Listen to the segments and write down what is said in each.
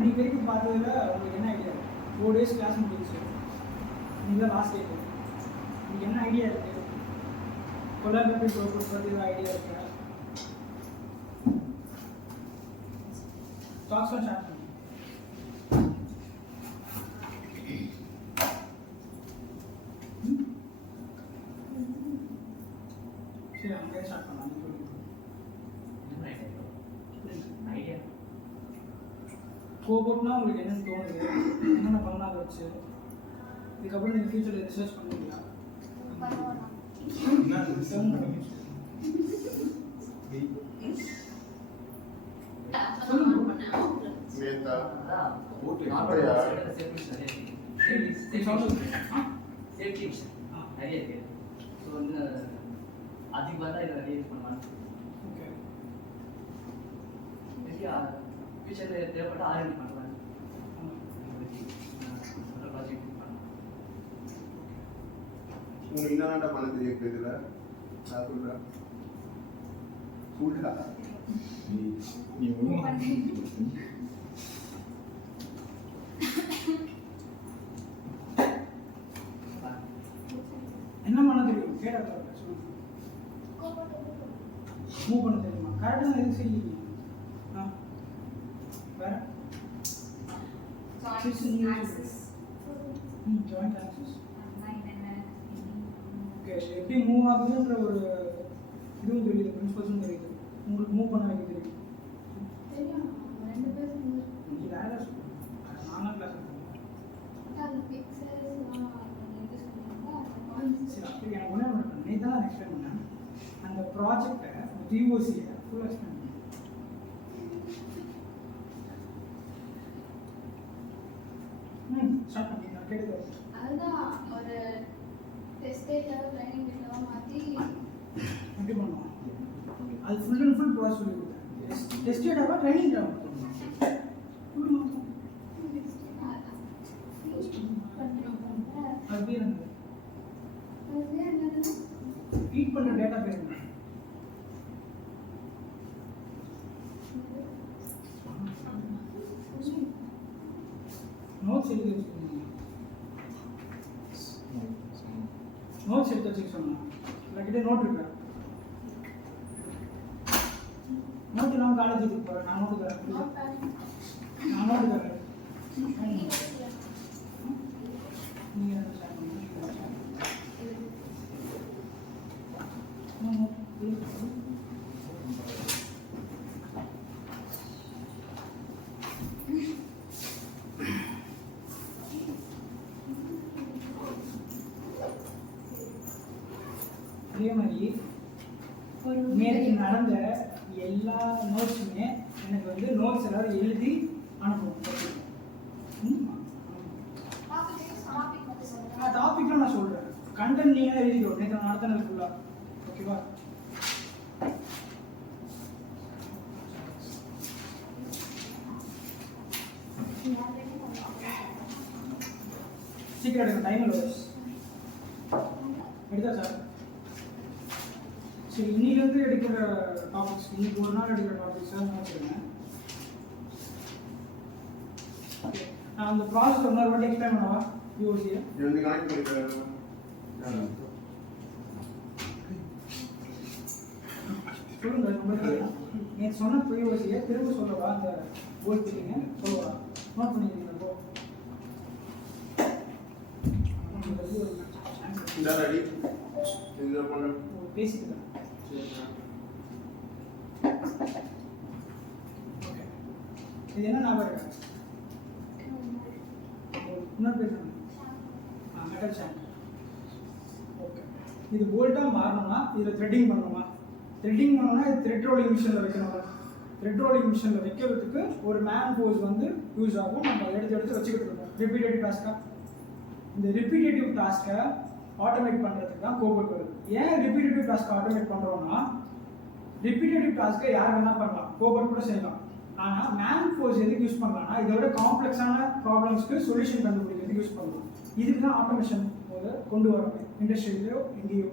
இன்னைக்கு வரைக்கும் பார்த்ததுல உங்களுக்கு என்ன ஐடியா? 4 days கிளாஸ் முடிஞ்சிச்சு, நீங்கள் லாஸ்ட் டே. உங்களுக்கு என்ன ஐடியா இருக்குது? கொலாபரேட்டிவ் ப்ரோக்ராம் பற்றி ஏதாவது ஐடியா இருக்கா? டாக்ஸ்லாம் ஸ்டார்ட் பண்ணி சரி, அங்கே ஸ்டார்ட் பண்ணலாம். ஐடியா கோபோட்னா உங்களுக்கு என்னென்னு தோணுது, என்னென்ன பண்ணலாம் அதை வச்சு? இதுக்கப்புறம் நீங்கள் ஃபியூச்சரில் ரிசர்ச் பண்ணுவீங்களா? சேஃப்டி மிஷன் நிறைய இருக்கு. ஸோ வந்து அதுக்கு பதிலாக இதை நிறைய யூஸ் பண்ணலாம். ஓகே, நிறைய ஃபியூச்சரில் தேவைப்பட்ட ஆர்என்டி பண்ணலாம். ப்ராஜெக்ட் பண்ணலாம். உங்களுக்கு என்னடா பண்ண தெரியும் இதில்? நான் சொல்கிறேன் சொல்லுடா. நீ என்ன பண்ண தெரியும்? கேட்டால் மூவ் பண்ண தெரியுமா? கரெக்டாக எதுவும் செய்யலைங்க. ஆ வேற ஜாயிண்ட் ஆக்சஸ். ஓகே, எப்படி மூவ் ஆகுதுன்ற ஒரு இதுவும் தெரியுது, பிரின்சிபல்ஸும் தெரியுது. உங்களுக்கு மூவ் பண்ண வைக்க தெரியும். நீங்கள் வேற நானும் கிளாஸ் சரி. அப்படி எனக்கு ஒன்றே ஒன்று பண்ணேன். நேற்று தான் எக்ஸ்பிளைன் பண்ணேன். அந்த ப்ராஜெக்டை டிஓசியை ஃபுல்லாக எக்ஸ்பிளைன் பண்ணேன். ஸ்டார்ட் பண்ணி நான் கேட்குறேன். அதுதான் ஒரு டெஸ்டேட்ல ட்ரைனிங் வீடியோவா மாற்றி எப்படி பண்ணுவோம்? அது ஃபுல் அண்ட் ஃபுல் ப்ராசஸ் சொல்லி கொடுத்தேன். டெஸ்டேடாவா ட்ரைனிங் ஆகும்? அது பேர் என்ன? ஃபீட் பண்ணுற டேட்டா பேர் என்ன? நோட்ஸ் எழுதி வச்சுக்கோங்க. நோட்ஸ் எடுத்து வச்சுக்க சொன்னேன். என்கிட்ட நோட் இருக்கா? நோட்டு நான் காலேஜுக்கு போகிறேன். நான் நோட்டு தரேன். நான் நோட்டு தரேன். நீங்கள் என்ன ஷேர் பண்ணுங்க. அதே மாதிரி நேற்று நடந்த எல்லா நோட்ஸுமே எனக்கு வந்து நோட்ஸ் எல்லாரும் எழுதி அனுப்புவோம். டாபிக்லாம் நான் சொல்கிறேன், கண்டென்ட் நீங்கள் தான் எழுதிக்கோ. நேற்று நடத்தினது ஃபுல்லாக. ஓகேவா? சீக்கிரம் எடுக்க, டைம் இல்லை. எடுத்தா சார்? சரி, இன்னிலேருந்து எடுக்கிற டாபிக்ஸ், இன்னைக்கு ஒரு நாள் எடுக்கிற டாபிக்ஸ் தான் வச்சுருங்க. நான் அந்த ப்ராசஸ் இன்னொரு வாட்டி எக்ஸ்பிளைன் பண்ணவா? யூஓசியை சொல்லுங்க. நேற்று சொன்ன யூஓசியை திரும்ப சொல்லவா? அந்த கோல் பில்லிங்க சொல்லவா? நோட் பண்ணிக்கிறீங்க. பேசிக்கலாம். ஓகே, இது என்ன ஞாபகம் இருக்கா? இன்னொரு பேர் மெட்டல் ஷாங்க். ஓகே, இது போல்ட்டாக மாறணும்னா இதில் த்ரெட்டிங் பண்ணணுமா? த்ரெட்டிங் பண்ணணும்னா இது த்ரெட் ரோலிங் மிஷினில் வைக்கணும். த்ரெட் ரோலிங் மிஷினில் வைக்கிறதுக்கு ஒரு மேன் ஃபோர்ஸ் வந்து யூஸ் ஆகும். நம்ம எடுத்து வச்சுக்கிட்டு இருக்கோம். ரிப்பீட்டேட்டிவ் டாஸ்க்காக. இந்த ரிப்பீட்டேட்டிவ் டாஸ்க்கை ஆட்டோமேட் பண்ணுறதுக்கு தான் கோபோட் வருது. ஏன் ரிப்பீட்டேட்டிவ் டாஸ்க்கை ஆட்டோமேட் பண்ணுறோம்னா, ரிப்பீட்டேட்டிவ் டாஸ்க்கை யார் வேணால் பண்ணலாம், கோபோட் கூட செய்யலாம். ஆனால் மேன் ஃபோர்ஸ் எதுக்கு யூஸ் பண்ணலாம்னா, இதோட காம்ப்ளெக்ஸான ப்ராப்ளம்ஸ்க்கு சொல்யூஷன் கண்டுபிடிக்கிறதுக்கு யூஸ் பண்ணலாம். இதுக்கு தான் ஆட்டோமேஷன் கொண்டு வரோம். இண்டஸ்ட்ரியிலையோ எங்கேயோ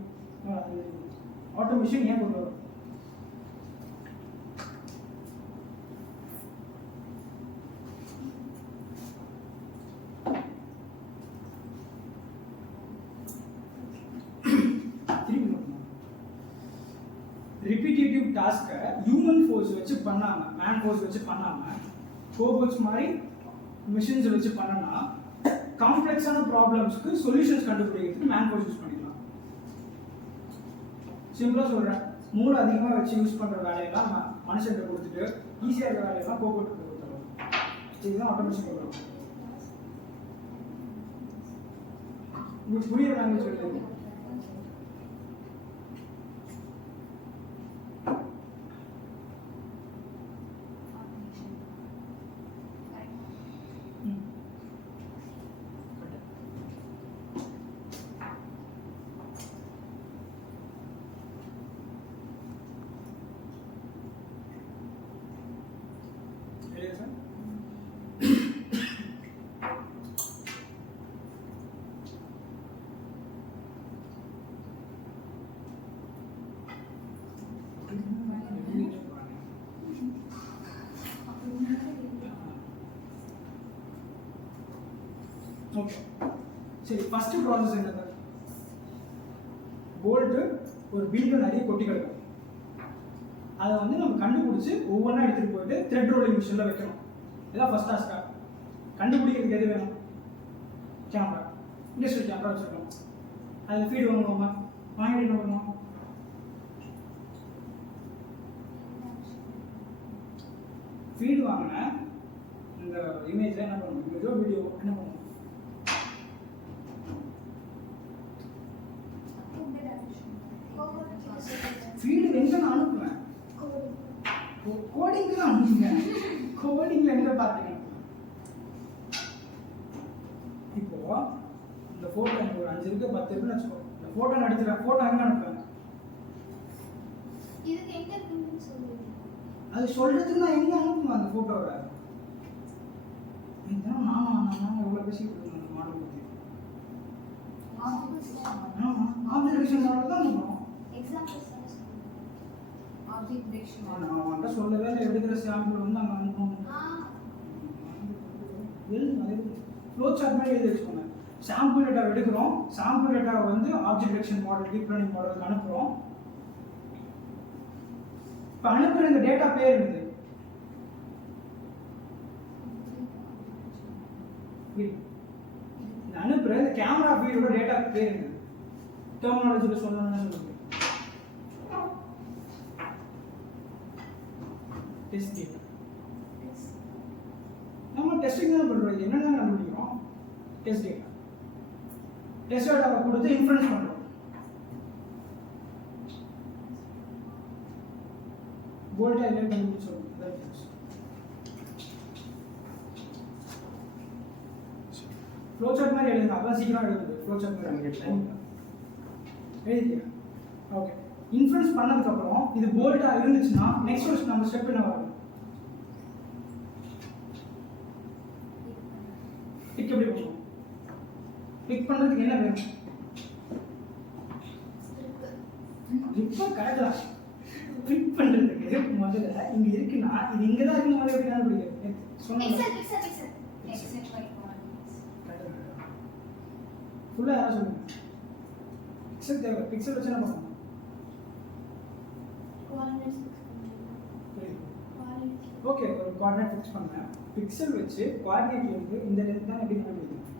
ஆட்டோமேஷன் ஏன் கொண்டு வரும்? டாஸ்க்கை ஹியூமன் ஃபோர்ஸ் வச்சு பண்ணாம, மேன் ஃபோர்ஸ் வச்சு பண்ணாம, ரோபோட்ஸ் மாதிரி மிஷின்ஸ் வச்சு பண்ணனா காம்ப்ளெக்ஸான ப்ராப்ளம்ஸ்க்கு சொல்யூஷன்ஸ் கண்டுபிடிக்கிறதுக்கு மேன் ஃபோர்ஸ் யூஸ் பண்ணிக்கலாம். சிம்பிளாக சொல்கிறேன், மூளை அதிகமாக வச்சு யூஸ் பண்ணுற வேலையெல்லாம் மனுஷன்கிட்ட கொடுத்துட்டு ஈஸியாக இருக்கிற வேலையெல்லாம் ரோபோட் கொடுத்துருவோம். இதுதான் ஆட்டோமேஷன் ப்ரோக்ராம். உங்களுக்கு புரியுற லாங்குவேஜ் சொல்லுங்க. ஓகே, சரி. ஃபர்ஸ்ட் ப்ராசஸ் என்னது? போல்ட்டு ஒரு பீல்ல நிறைய கொட்டி கிடக்கும். அதை வந்து நம்ம கண்டுபிடிச்சி ஒவ்வொன்றா எடுத்துகிட்டு போயிட்டு த்ரெட் ரோலிங் மிஷினில் வைக்கணும். இதான் ஃபர்ஸ்ட் டாஸ்க்காக. கண்டுபிடிக்கிறதுக்கு எது வேணும்? கேமரா, இண்டஸ்ட்ரியல் கேமரா வச்சுருக்கோம். அதில் ஃபீடு வாங்குவோமா? வாங்கிட்டு என்ன பண்ணுவோம்? ஃபீடு வாங்கின இந்த இமேஜை என்ன பண்ணுவோம்? இமேஜோ வீடியோ என்ன பண்ணுவோம்? ஃபீடு எங்கே நான் அனுப்புவேன்? கோடிங்க்கு தான் அனுப்புவேன். கோடிங்கில் எங்கே பார்த்தீங்க? இப்போ இந்த ஃபோட்டோ எனக்கு ஒரு 5 இருக்கு, 10 இருக்குன்னு வச்சுக்கோ. இந்த ஃபோட்டோ எடுத்துக்கிறேன். ஃபோட்டோ எங்கே அனுப்புவேன்? அது சொல்கிறதுக்கு நான் எங்கே அனுப்புவேன் அந்த ஃபோட்டோவை? இதுதான் நானும் எவ்வளோ பேசிக்கிட்டு இருக்கேன் அந்த மாடல் பற்றி. ஆப்ஜெக்ட் மாடல் தான் அனுப்புகிறோம். நான் அவன்கிட்ட சொல்லவே இல்லை. எடுக்கிற சாம்பிள் வந்து அங்கே அனுப்பணும். ஃப்ளோ சார்ட் மாதிரி எழுதி வச்சுக்கோங்க. சாம்பிள் டேட்டா எடுக்கிறோம். சாம்பிள் டேட்டாவை வந்து object detection model, deep learning மாடலுக்கு அனுப்புகிறோம். இப்போ அனுப்புகிற இந்த டேட்டா பேர் இருக்குது. அனுப்புகிற இந்த கேமரா ஃபீடோட டேட்டா பேர் இருக்குது. டெர்மினாலஜியில் சொல்லணும்னு சொல்லுங்க. Test data. நம்ம டெஸ்டிங் தான் பண்ணுறோம். என்னென்ன கண்டுபிடிக்கிறோம்? Test data. டெஸ்ட் டேட்டாவை கொடுத்து இன்ஃபரன்ஸ் பண்ணுறோம். போல்டா இல்லைன்னு கண்டுபிடிச்சோம். ஃப்ளோ சார்ட் மாதிரி எழுதுங்க. அப்பதான் சீக்கிரம் எழுதுது. ஃப்ளோ சார்ட் மாதிரி எழுதிக்க. ஓகே, இன்ஃபரன்ஸ் பண்ணதுக்கப்புறம் இது போல்டா இருந்துச்சுன்னா நெக்ஸ்ட் ஒரு நம்ம ஸ்டெப் என்ன வரும்? கிளிக் எப்படி பண்ணுவோம்? கிளிக் பண்ணுறதுக்கு என்ன வேணும்? இப்போ கரெக்டா கிளிக் பண்ணுறதுக்கு முதல்ல இங்கே இருக்குன்னா இது இங்கே தான் இருக்கு. முதல்ல எப்படி கண்டுபிடிக்கிறது? சொன்னேன் ஃபுல்லாக யாரும் சொல்லுங்க. பிக்சல் தேவை. பிக்சல் வச்சு என்ன பண்ணணும்? ஓகே, ஒரு கோஆர்டினேட் ஃபிக்ஸ் பண்ணேன். பிக்சல் வச்சு கோஆர்டினேட்ல இருந்து இந்த லென்த் தான் எப்படி கண்டுபிடிக்கணும்?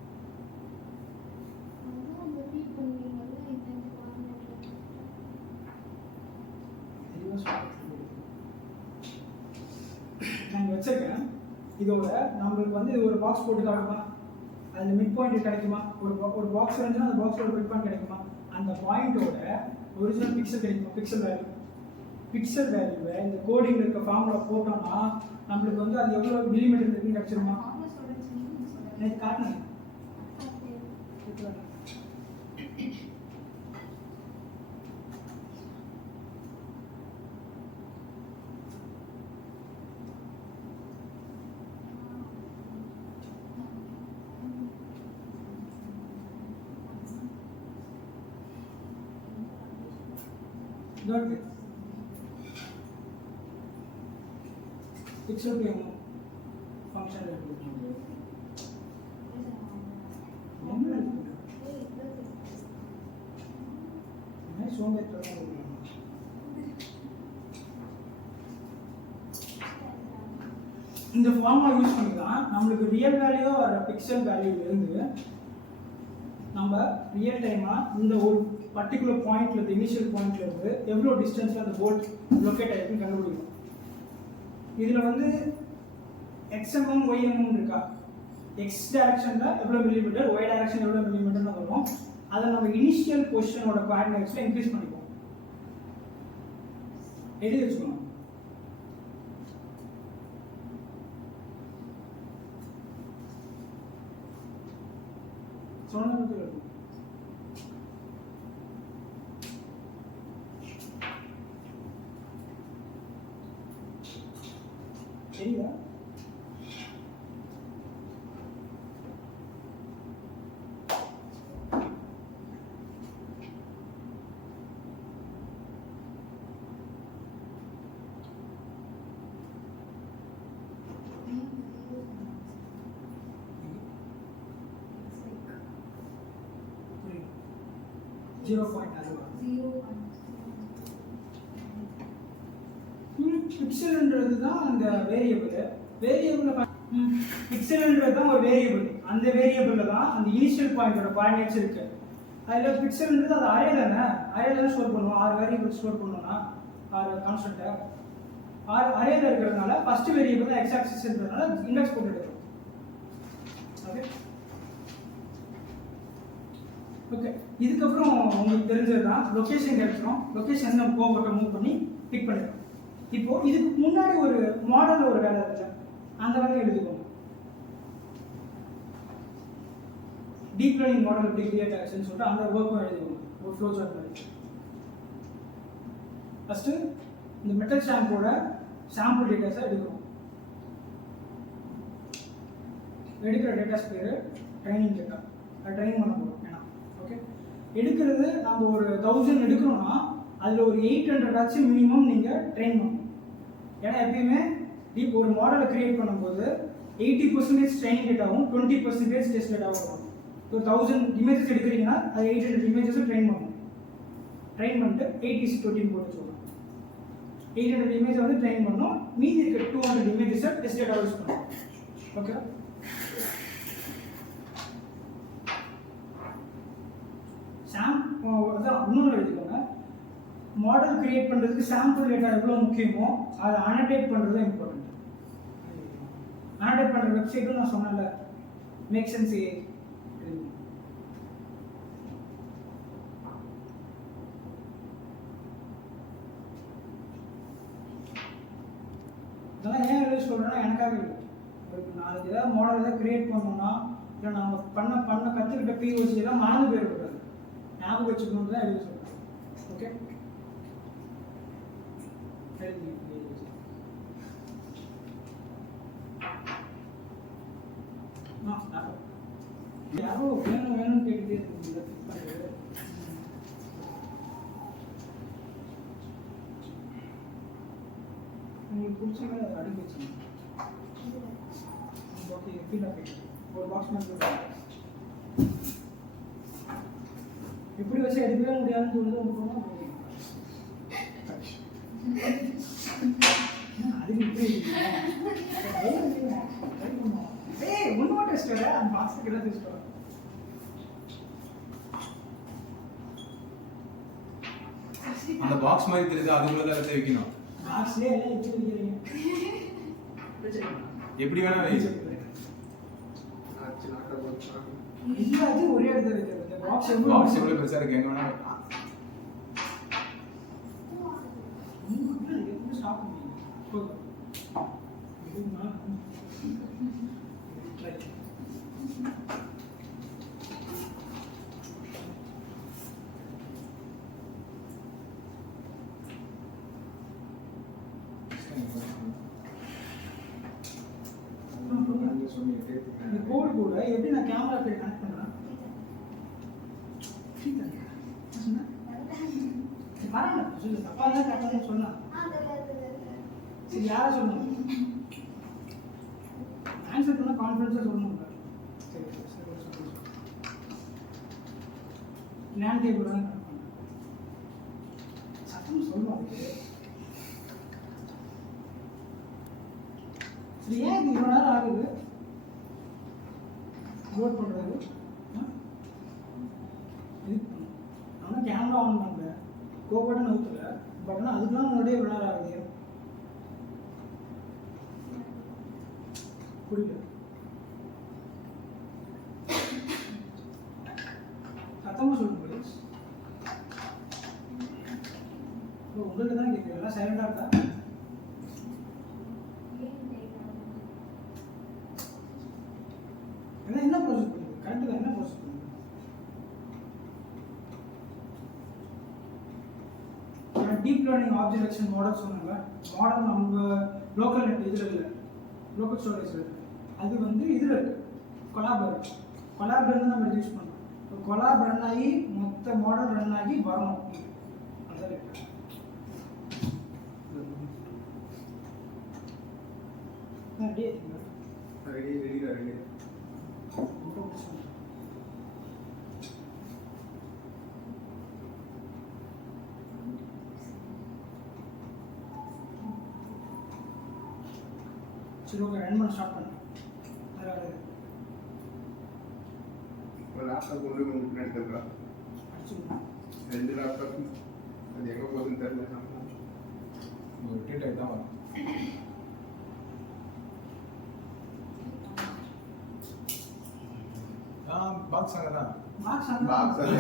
நான் வச்சிருக்கேன். இதோட நம்மளுக்கு வந்து இது ஒரு பாக்ஸ் போட்டு காட்டுமா? அதில் மிட் பாயிண்ட் கிடைக்குமா? ஒரு பாக்ஸ் இருந்துச்சுன்னா அந்த பாக்ஸோட மிட் பாயிண்ட் கிடைக்குமா? அந்த பாயிண்டோட ஒரிஜினல் பிக்சல் கிடைக்குமா? பிக்சல் வேல்யூவை இந்த கோடிங்கில் இருக்க ஃபார்முலா போட்டோம்னா நம்மளுக்கு வந்து அது எவ்வளோ மில்லிமீட்டர் இருக்குன்னு கிடச்சிருமா? எனக்கு காட்டினேன். Got it. Pixel पे हम function लेते हैं. मैं सो में तो இந்த ஃபார்முலா யூஸ் பண்ணி தான் நம்மளுக்கு ரியல் வேல்யூ வர பிக்சல் வேல்யூலேருந்து நம்ம ரியல் டைமாக இந்த ஒரு பர்டிகுலர் பாயிண்ட்ல இருந்து இனிஷியல் பாயிண்ட்ல இருந்து எவ்வளோ டிஸ்டன்ஸில் அந்த போல்ட் லொக்கேட் ஆகிருக்குன்னு கண்டுபிடிக்கணும். இதில் வந்து XMM YMM இருக்கா, எக்ஸ் டைரக்ஷனில் எவ்வளோ மில்லிமீட்டர், ஒய் டைரக்ஷன் எவ்வளோ மில்லிமீட்டர்னு வரும். அதை நம்ம இனிஷியல் பொசிஷனோட கோஆர்டினேட்ஸில் இன்க்ரீஸ் பண்ணிப்போம், எழுதி வச்சுக்கணும். சொன்ன இருக்கும் சரியா? ஜீரோ பாயிண்ட் அதுவா? பிக்சல்ன்றது தான் அந்த வேரியபிள். பிக்சல்ன்றது தான் ஒரு வேரியபிள். அந்த வேரியபிளில் தான் அந்த இனிஷியல் பாயிண்டோட கோஆர்டினேட்ஸ் இருக்கு. அதில் பிக்சல்ன்றது அது அரே தானே, அரே தானே ஸ்டோர் பண்ணுவோம். 6 வேரியபிள் ஸ்டோர் பண்ணோம்னா 6 கான்ஸ்டன்ட்டை 6 அரேல இருக்கிறதுனால ஃபர்ஸ்ட் வேரியபிள் தான் எக்ஸ் ஆக்சிஸ்ன்றதுனால இண்டெக்ஸ் போட்டு எடுக்கிறோம். Okay okay. இதுக்கப்புறம் உங்களுக்கு தெரிஞ்சது தான் லொக்கேஷன் எடுத்துரும். லொக்கேஷன் நம்ம கோபத்தை மூவ் பண்ணி பிக் பண்ணிடுறோம். இப்போ இதுக்கு முன்னாடி ஒரு மாடல் ஒரு வேலை இருக்கு, அந்த வேலையை எழுதிக்கோங்க. டீப் லேர்னிங் மாடல் எப்படி கிரியேட் ஆச்சுன்னு சொல்லிட்டு அந்த ஒர்க்கும் எழுதிக்கோங்க, ஒரு ஃப்ளோ சார்ட் மாதிரி. ஃபர்ஸ்ட் இந்த மெட்டல் ஷாம்போட சாம்பிள் டேட்டாஸை எடுக்கிறோம். எடுக்கிற டேட்டாஸ் பேர் ட்ரைனிங் டேட்டா. அதை ட்ரைன் பண்ண போகிறோம். ஏன்னா ஓகே, எடுக்கிறது நம்ம ஒரு 1000 எடுக்கிறோம்னா அதில் ஒரு 800 ஆச்சு மினிமம் நீங்கள் ட்ரெயின் பண்ணணும். ஏன்னா எப்பயுமே டீப் ஒரு மாடலை கிரியேட் பண்ணும்போது 80% ட்ரைனிங் டேட்டாவும் 20% டெஸ்ட் டேட்டாவும் வரும். ஒரு 1000 இமேஜஸ் எடுக்கிறீங்கன்னா அது 800 இமேஜஸும் ட்ரெயின் பண்ணணும். ட்ரெயின் பண்ணிட்டு 80:20 போட்டு சொல்லலாம். 800 இமேஜை வந்து ட்ரெயின் பண்ணணும், மீதி இருக்க 200 இமேஜஸை டெஸ்ட் டேட்டாவை யூஸ் பண்ணணும். ஓகே, அதான் இன்னொன்று எழுதிக்கோங்க. மாடல் கிரியேட் பண்ணுறதுக்கு சாம்பிள் டேட்டா எவ்வளோ முக்கியமோ அதை அனடேட் பண்ணுறது இம்பார்ட்டன்ட். அனடேட் பண்ணுற வெப்சைட்டும் நான் சொன்னேன்ல, மேக் சென்ஸ் ஏ. இதெல்லாம் ஏன் எழுதி சொல்கிறேன்னா எனக்காக இல்லை. நாளைக்கு ஏதாவது மாடல் ஏதாவது கிரியேட் பண்ணோம்னா இல்லை நம்ம பண்ண கற்றுக்கிட்ட பிஓசி எல்லாம் மறந்து போயிடக்கூடாது, ஞாபகம் வச்சுக்கணும் தான் எழுதி சொல்கிறேன். ஓகே, யாரோ வேணும் கேட்டுட்டே இருக்கீங்க. உங்களுக்கு பிடிச்ச மாதிரி அதை அடுக்கி வச்சுங்க. ஓகே, ஃபீலாக ஒரு பாக்ஸ் மாதிரி எப்படி வச்சு எடுக்கவே முடியாதுன்னு சொல்லிட்டு உங்களுக்கு அதுக்கு இப்படி ஒன்றுமா டெஸ்ட் வேற அந்த பாக்ஸுக்கு எல்லாம் டெஸ்ட் வரும். அந்த பாக்ஸ் மாதிரி தெரியுது, அதுக்குள்ள தான் எடுத்து வைக்கணும். பாக்ஸ்லேயே எல்லாம் எப்படி வைக்கிறீங்க? எப்படி வேணா வை. எல்லாத்தையும் ஒரே இடத்துல வைக்கிறது. இந்த பாக்ஸ் எவ்வளவு பெருசா இருக்கு, எங்க வேணா ஸ்டாப் பண்ணுவீங்க. இந்த கோடு கூட எப்படி நான் கேமரா போய் கனெக்ட் பண்றேன்? பரவாயில்ல, சொல்லு. தப்பா தான் கரெக்டாக சொன்னா சரி, யாரை சொல்லணும்? ஆன்சர் பண்ணால் கான்ஃபிடன்ஸாக சொல்லணும். சரி சரி சரி, லேண்ட் டேபிள் தான் கனெக்ட் பண்ணேன். சத்தம் சொல்லுவாங்க. சரி, ஏன் ஏன் இது இவ்வளோ நேரம் ஆகுது லோட் பண்ணுறது? இது ஆனால் கேமரா ஆன் பண்ணல, கோ பட்டன் அவுத்துல, பட் ஆனால் அதுக்கெலாம் முன்னாடியே இவ்வளோ நேரம் ஆகுது. புரியல. சத்தமாக சொல்லுங்க ப்ளீஸ். உங்களுக்கு தான் கேட்குது, எல்லாம் சைலண்டாக இருக்கா? என்ன ப்ராசஸ் பண்ணுது? கரெக்டாக என்ன ப்ராசஸ் பண்ணுது? Deep learning object detection model சொன்னாங்க. மாடல் நம்ம லோக்கல் நெட் இதில் இல்லை, லோக்கல் ஸ்டோரேஜில் இருக்குது. அது வந்து இதில் இருக்குது, கொலாபர் இருக்குது. கொலாபர் நம்ம யூஸ் பண்ணுறோம். கொலாப் ரன் ஆகி மொத்த மாடல் ரன் ஆகி வரணும். அதான் இருக்கு. ரெடி ஆகிடுங்களா? ரெடி. சரி, ஓகே, ரன் பண்ண ஸ்டார்ட் பண்ணு. லேப்டாப் கொண்டு கொஞ்சம் பின்னாடி தரா, அடிச்சுக்கணும். 2 லேப்டாப் அது எங்கே போகுதுன்னு தெரியல. ஒரு டீடைல் தான் வரும். பாக்ஸ் அங்கே தான். மார்க்ஸ் அந்த பாக்ஸ் அது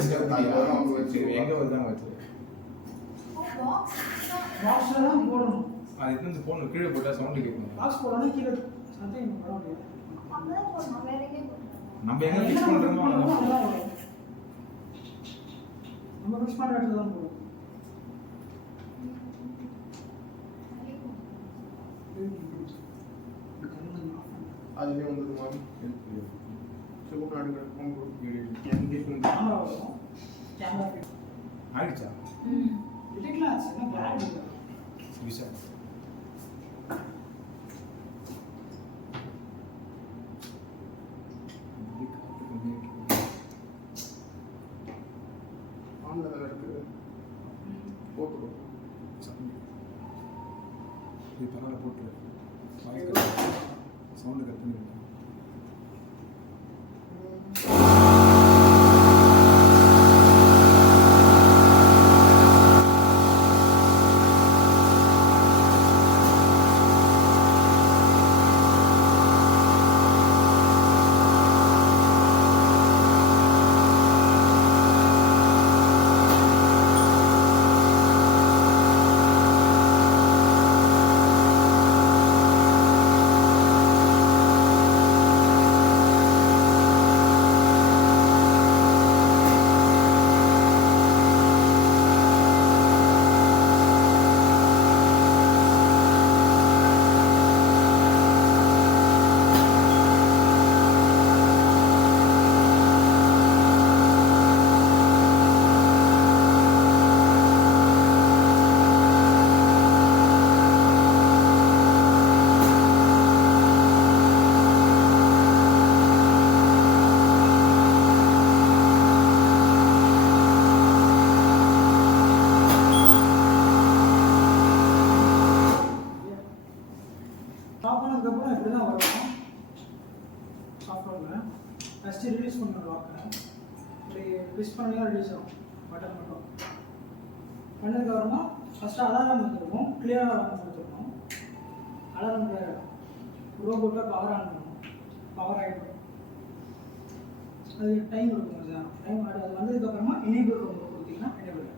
வச்சு எங்கே வருதாங்க வச்சு பாக்ஸில் தான் போடணும். அது எடுத்து ஃபோன் கீழே போட்டால் சவுண்டு கேட்கும். பாக்ஸ் போடணும், கீழே சந்தேகம் பண்ண முடியாது. நம்ம எங்கே ஃபிக்ஸ் பண்ணுறோமோ நம்ம ஃபிக்ஸ் பண்ணுற இடத்துல தான் போடும். அதுலேயே வந்துடுமா? சரி, அடுக்கிற ஃபோன் கொடுத்து எங்கேஜ்மெண்ட் கேமரா வரும், கேமரா ஃபிட் ஆயிடுச்சா? ஃபிட்டிங்லாம் ஆச்சு, என்ன பிளான் இல்லை. விஷயம் ஆன்ல தானே இருக்குது, போட்டு இது பரவாயில்ல, போட்டு சவுண்டு கட் பண்ணிருக்கேன். ஸ்டாப் பண்ணதுக்கப்புறம் இப்படி தான் வரும். சாஃப்ட்வேரில் ஃபஸ்ட்டு ரிலீஸ் பண்ணணும் லாக்கை. இப்படி ப்ரெஸ் பண்ணி ரிலீஸ் ஆகும் பட்டன் மட்டும். பண்ணதுக்கப்புறமா ஃபஸ்ட்டு அலாரம் வந்துருக்கும், கிளியர் அலாரம் கொடுத்துருக்கணும். அலாரம் ரோபோட்டை பவர் ஆன் பண்ணணும், பவர் ஆகிடும். அது டைம் கொடுக்கும் சார், டைம் அது வந்ததுக்கப்புறமா எனேபிள் ரோபோட் கொடுத்தீங்கன்னா எனேபிள்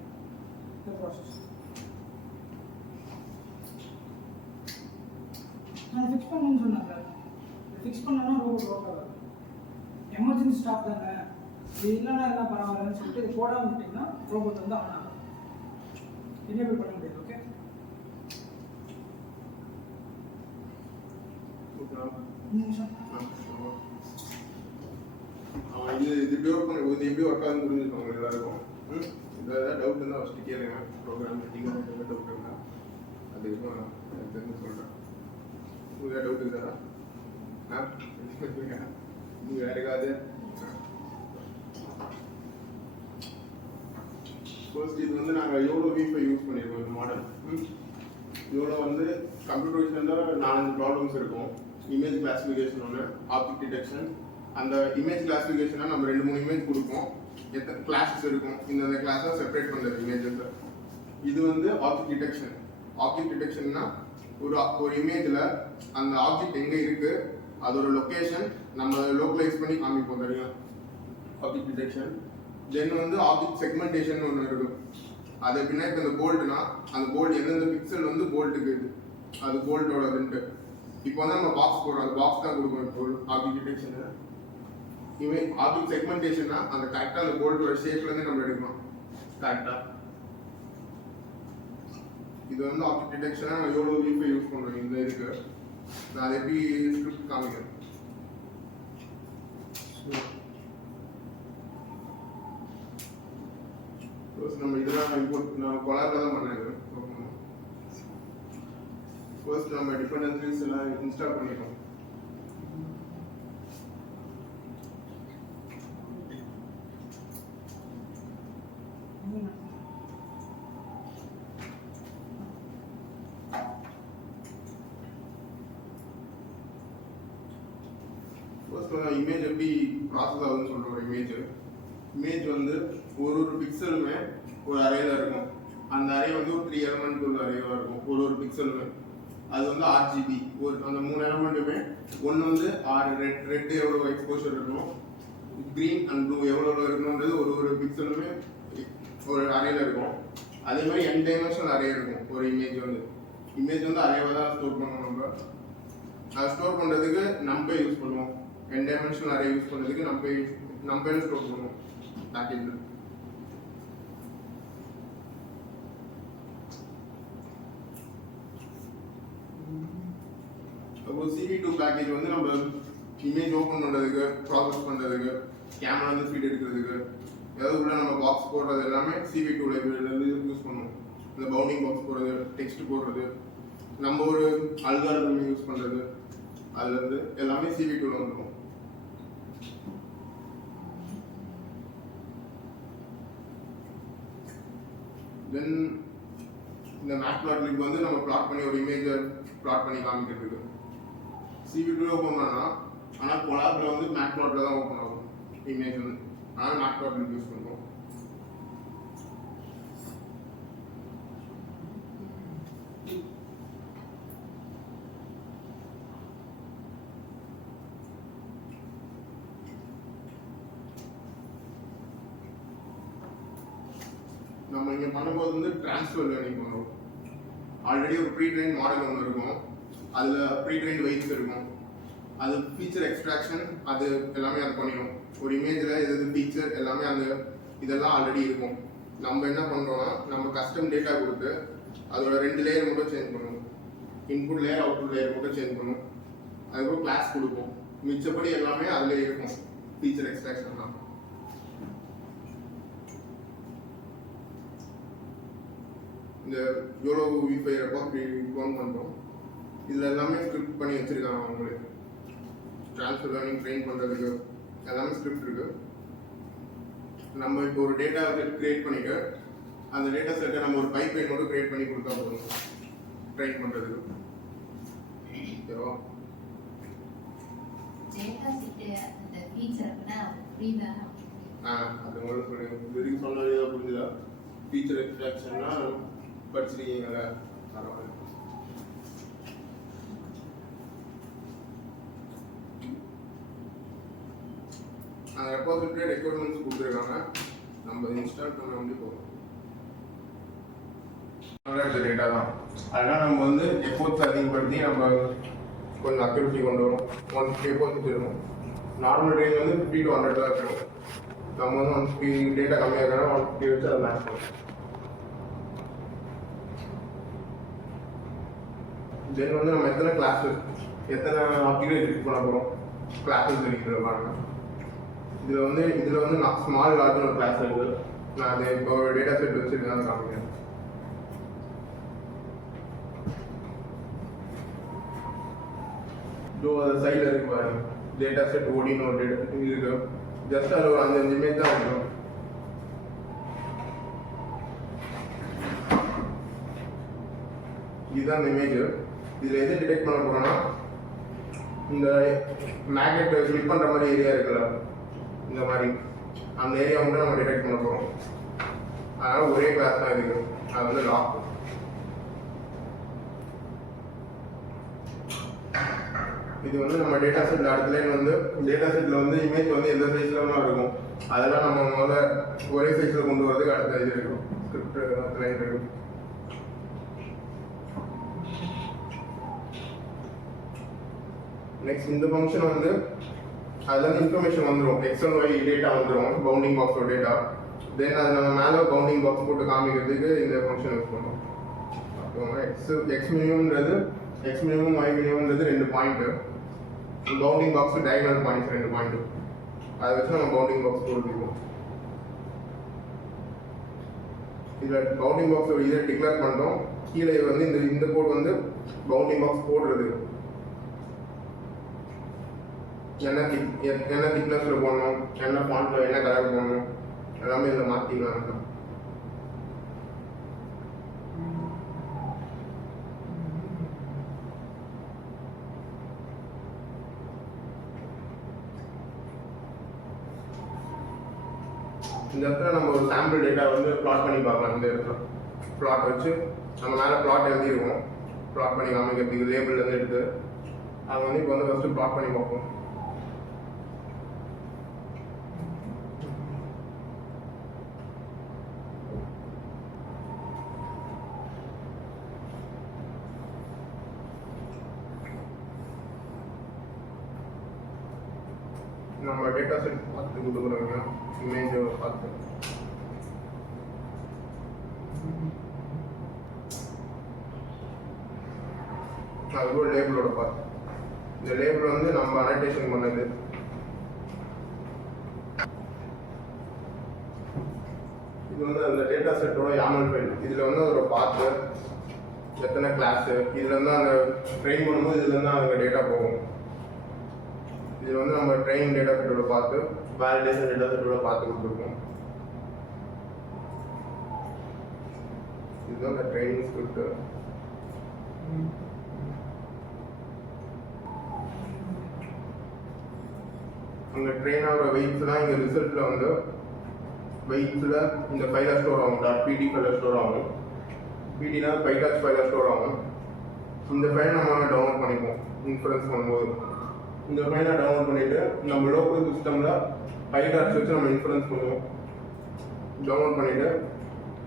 இந்த ப்ராசஸ். நான் ஃபிக்ஸ் பண்ணணும்னு சொன்னாங்க. ஃபிக்ஸ் பண்ணனா ரோபோட் ஒர்க் ஆகாது. எமர்ஜென்சி ஸ்டாப் தானே, இது இல்லைன்னா எல்லாம் பரவாயில்லன்னு சொல்லிட்டு இது போடாமல் விட்டிங்கன்னா ரோபோட் வந்து ஆன் ஆகும், எனேபிள் பண்ண முடியாது. ஓகே, நிமிஷம் இது எப்படி ஒர்க் பண்ணி இது எப்படி ஒர்க் ஆகுதுன்னு புரிஞ்சுக்கோங்க எல்லாருக்கும். இதில் ஏதாவது டவுட் இருந்தால் ஃபஸ்ட்டு கேளுங்க. ப்ரோக்ராம் மீட்டிங் ஏதாவது டவுட் இருந்தால் அதுக்கப்புறம் எனக்கு தெரிஞ்சு சொல்கிறேன். உங்களுக்கு டவுட் இருக்குதா? நீங்கள் வேறு ஏதாவது ஃபர்ஸ்ட் இது வந்து நாங்கள் எவ்வளோ வீஃபை யூஸ் பண்ணியிருக்கோம் இந்த மாடல். இவ்வளோ வந்து கம்ப்யூட்டர் விஷயம் தான் 4-5 ப்ராப்ளம்ஸ் இருக்கும். இமேஜ் கிளாசிஃபிகேஷன் ஒன்று, ஆப்ஜெக்ட் டிடெக்ஷன். அந்த இமேஜ் கிளாசிஃபிகேஷனை நம்ம 2-3 இமேஜ் கொடுப்போம். எத்தனை கிளாஸஸ் இருக்கும், இந்த கிளாஸை செப்பரேட் பண்ணுறது இமேஜஸ். இது வந்து ஆப்ஜெக்ட் டிடெக்ஷன். ஆப்ஜெக்ட் டிடெக்ஷன்னா ஒரு இமேஜில் அந்த ஆப்ஜெக்ட் எங்கே இருக்குது, அதோட லொக்கேஷன் நம்ம லோக்கலைஸ் பண்ணி காமிப்போம் தெரியும், ஆப்ஜெக்ட் டிடெக்ஷன். தென் வந்து ஆப்ஜெக்ட் செக்மெண்டேஷன் ஒன்று இருக்கும். அது எப்படின்னா இப்போ இந்த போல்ட்னா அந்த போல்ட் எந்தெந்த பிக்சல் வந்து போல்ட்டுக்கு இது, அது போல்ட்டோட இதுன்ட்டு. இப்போ வந்து நம்ம பாக்ஸ் போடுறோம், அந்த பாக்ஸ் தான் கொடுக்கும் இப்போ ஆப்ஜெக்ட் டிடெக்ஷனு. இமேஜ் ஆப்ஜெக்ட் செக்மெண்டேஷன்னா அந்த கரெக்டாக அந்த போல்ட்டோட ஷேப்லேருந்து நம்ம எடுக்கணும் கரெக்டாக. இது வந்து ஆப்ஜெக்ட் டிடெக்ஷனை எவ்வளோ வீஃபை யூஸ் பண்ணுறோம் இந்த இதுக்கு. நான் அதை எப்படி ஸ்கிரிப்ட் காமிக்கிறேன். நம்ம இதெல்லாம் இம்போர்ட் நான் கொலாரில் தான் பண்ணேன். ஃபர்ஸ்ட் நம்ம டிபெண்டன்சிஸ் எல்லாம் இன்ஸ்டால் பண்ணிட்டோம். இமேஜ் எப்படி ப்ராசஸ் ஆகுதுன்னு சொல்ற ஒரு இமேஜ் வந்து ஒரு பிக்சலுமே ஒரு அரேல இருக்கும். அந்த அரே வந்து ஒரு 3 எலிமெண்ட் உள்ள அரேவா இருக்கும் ஒரு பிக்சலுமே. அது வந்து RGB. அந்த 3 எலிமெண்ட்டுமே ஒன்று வந்து ரெட் எவ்வளோ எக்ஸ்போஷர் இருக்கணும், க்ரீன் அண்ட் ப்ளூ எவ்வளோ இருக்கணுன்றது ஒரு பிக்சலுமே ஒரு அரேல இருக்கும். அதே மாதிரி n டைமென்ஷனல் அரே இருக்கும் ஒரு இமேஜ் வந்து அரேவை தான் ஸ்டோர் பண்ணுவோம். நம்ம அதை ஸ்டோர் பண்ணுறதுக்கு நம்பை யூஸ் பண்ணுவோம். n டைமென்ஷனல் அரே யூஸ் பண்ணுறதுக்கு நம்பைன்னு ஸ்டோர் பண்ணுவோம் பேக்கேஜில். அப்போ CV2 பேக்கேஜ் வந்து நம்ம இமேஜ் ஓப்பன் பண்ணுறதுக்கு, ப்ராசஸ் பண்ணுறதுக்கு, கேமரா வந்து ஃபீட் எடுக்கிறதுக்கு, ஏதாவது உள்ள நம்ம பாக்ஸ் போடுறது எல்லாமே CV2 லைப்ரரியிலேருந்து யூஸ் பண்ணுவோம். இந்த பவுண்டிங் பாக்ஸ் போடுறது, டெக்ஸ்ட் போடுறது, நம்ம ஒரு அல்காரிதம் யூஸ் பண்ணுறது, அதுலேருந்து எல்லாமே CV2ல வந்துடும். தென் இந்த மேட்ப்ளாட்லிப் வந்து நம்ம பிளாட் பண்ணி ஒரு இமேஜை பிளாட் பண்ணி காமிக்கிறதுக்கு CV2 ஓப்பன் பண்ணலாம். ஆனால் கொலாபில் வந்து மேட்ப்ளாட்டில் தான் ஓப்பன் ஆகும் இமேஜ் வந்து. ஆனால் மேட்ப்ளாட்லிப் யூஸ் பண்ணுறோம். நம்ம இங்கே பண்ணும்போது வந்து ட்ரான்ஸ்ஃபர் லேர்னிங் பண்ணுறோம். ஆல்ரெடி ஒரு ப்ரீ ட்ரெயின் மாடல் ஒன்று இருக்கும், அதில் ப்ரீ ட்ரெயின் வெயிட்ஸ் இருக்கும். அது ஃபீச்சர் எக்ஸ்ட்ராக்ஷன் அது எல்லாமே அது பண்ணிடும். ஒரு இமேஜில் எது ஃபீச்சர் எல்லாமே இதெல்லாம் ஆல்ரெடி இருக்கும். நம்ம என்ன பண்ணுறோம்னா நம்ம கஸ்டம் டேட்டா கொடுத்து அதோட 2 லேயர் மட்டும் சேஞ்ச் பண்ணுவோம். இன்புட் லேயர் அவுட்புட் லேயர் மட்டும் சேஞ்ச் பண்ணுவோம். அதுக்கப்புறம் கிளாஸ் கொடுப்போம். மிச்சப்படி எல்லாமே அதில் இருக்கும் ஃபீச்சர் எக்ஸ்ட்ராக்ஷன் தான். இந்த யோலோ V5 அப்போ க்ளோன் பண்ணுறோம். இதில் எல்லாமே ஸ்கிரிப்ட் பண்ணி வச்சுருக்காங்க அவங்களே. ட்ரான்ஸ்ஃபர் லேர்னிங் ட்ரெயின் பண்ணுறதுக்கு எல்லாமே ஸ்கிரிப்ட் இருக்குது. நம்ம இப்போ ஒரு டேட்டா செட் க்ரியேட் பண்ணிவிட்டு அந்த டேட்டா செட்டை நம்ம ஒரு பைப்லைன் மட்டும் க்ரியேட் பண்ணி கொடுத்தா போதும் ட்ரெயின் பண்ணுறதுக்கு. ஓகேவா? அது உங்களுக்கு புரியுது. சொன்னது புரிஞ்சுதா? ஃபீச்சர் எக்ஸ்ட்ராக்ஷன்னா படிச்சிருக்கீங்களா? அந்த ரெபாசிட்டரி ரெக்யர்மெண்ட்ஸ் கொடுத்துருக்காங்க. நம்ம இன்ஸ்டால் பண்ண வேண்டி போகும். டேட்டா தான். அதனால் நம்ம வந்து எஃபோர்ட்ஸ் அதிகப்படுத்தி நம்ம கொஞ்சம் அக்யூரசி கொண்டு வரும். 150 எஃபோர்ட்ஸ் இருக்கும். நார்மல் ரேஞ்ச் வந்து 50 to 100 தான் இருக்கும். நம்ம வந்து 150 டேட்டா கம்மியாக இருக்கிறனா 150 வச்சு அதை மேட்ச் பண்ணுவோம். தென் வந்து நம்ம எத்தனை கிளாஸஸ் எத்தனை ஆப்ஜெக்ட் எடிட் பண்ண போகிறோம் கிளாஸஸ் இருக்கிற பாருங்க. இதில் வந்து நான் ஸ்மால் லார்ஜ்னு ஒரு கிளாஸ் இருக்குது. நான் அதை இப்போ ஒரு டேட்டா செட் வச்சுட்டு தான் காமிக்கிறேன். சைடில் இருக்கு பாருங்க, டேட்டா செட் ஓடின்னு ஒரு டேட்டா இருக்கு. ஜஸ்ட் அது ஒரு 5 இமேஜ் தான் இருக்கும். இதுதான் இந்த இமேஜ். இதில் எது டிடெக்ட் பண்ண போகிறோன்னா இந்த மேக்னெட் கிளிக் பண்ணுற மாதிரி ஏரியா இருக்குல்ல, இந்த மாதிரி அந்த ஏரியா மட்டும் நம்ம டிடெக்ட் பண்ண போகிறோம். அதனால் ஒரே கிளாஸ் தான் இதுக்கு. அது வந்து லாக். இது வந்து நம்ம டேட்டா செட்டில் அடுத்த லைன் வந்து டேட்டா செட்டில் வந்து இமேஜ் வந்து எந்த சைஸ்லாம் இருக்கும் அதெல்லாம் நம்ம முதல்ல ஒரே சைஸில் கொண்டு வரதுக்கு அடுத்த இது இருக்கும். ஸ்கிரிப்ட் அடுத்த லைன் இருக்கும். நெக்ஸ்ட் இந்த ஃபங்க்ஷன் வந்து அதில் வந்து இன்ஃபர்மேஷன் வந்துடும். எக்ஸ் ஒய் டேட்டா வந்துடும், பவுண்டிங் பாக்ஸோட டேட்டா. தென் அது நம்ம மேலே பவுண்டிங் பாக்ஸ் போட்டு காமிக்கிறதுக்கு இந்த ஃபங்க்ஷன் யூஸ் பண்ணுவோம். அப்போ எக்ஸ் மினிமம்ன்றது எக்ஸ் மினிமம் ஒய் மினிமம்ன்றது 2 point. Bounding box diagonal points 2 point. அதை வச்சு நம்ம பவுண்டிங் பாக்ஸ் போட்டுருக்கோம். இதில் பவுண்டிங் பாக்ஸோட இதை டிக்ளேர் பண்ணுறோம். கீழே வந்து இந்த கோட் வந்து பவுண்டிங் பாக்ஸ் போடுறது என்ன திக்னஸில் போடணும், என்ன ஃபாண்ட்டில் என்ன கலர் போடணும் எல்லாமே இதில் மாற்றிக்கலாம். இந்த இடத்துல நம்ம ஒரு சாம்பிள் டேட்டா வந்து பிளாட் பண்ணி பார்க்கலாம். இந்த இடத்துல பிளாட் வச்சு நம்ம மேலே பிளாட் எழுதிருக்கோம். பிளாட் பண்ணி காமிக்கிறதுக்கு லேபிள்லேருந்து எடுத்து அதை வந்து இப்போ வந்து ஃபஸ்ட்டு பிளாட் பண்ணி பார்ப்போம். நம்ம டேட்டா செட் பார்த்து கொடுக்குறோங்க. இமேஜ் பார்த்து அதுக்கு லேபிளோட பார்த்து இந்த லேபிள் வந்து நம்ம அனோட்டேஷன் பண்ணது. இது வந்து அந்த டேட்டா செட்டோட YAML ஃபைல். இதில் வந்து அதோட பார்த்து எத்தனை கிளாஸு இதில் வந்து அந்த ட்ரெயின் பண்ணும்போது இதுலேருந்து அந்த டேட்டா போகும். இது வந்து நம்ம ட்ரெயின் டேட்டா செட்டோட பார்த்து வேலிடேஷன் டேட்டா செட்டோட பார்த்து கொடுத்துருக்கோம். இதுதான் அந்த ட்ரெயினிங் ஸ்கிரிப்ட். அந்த ட்ரெயினோட வெயிட்ஸ்லாம் இங்கே ரிசல்ட்டில் வந்து வெயிட்ஸில் இந்த ஃபைலாக ஸ்டோர் ஆகும். .pd ஃபைலாக ஸ்டோர் ஆகும். pdனா பைடாக்ஸ் ஃபைலாக ஸ்டோர் ஆகும். இந்த ஃபைலை நம்ம டவுன்லோட் பண்ணிப்போம் இன்ஃபரன்ஸ் பண்ணும்போது. இந்த ஃபைலை டவுன்லோட் பண்ணிவிட்டு நம்ம லோக்கல் சிஸ்டமில் பைடாக்ஸ் வச்சு நம்ம இன்ஃபரன்ஸ் பண்ணுவோம். டவுன்லோட் பண்ணிவிட்டு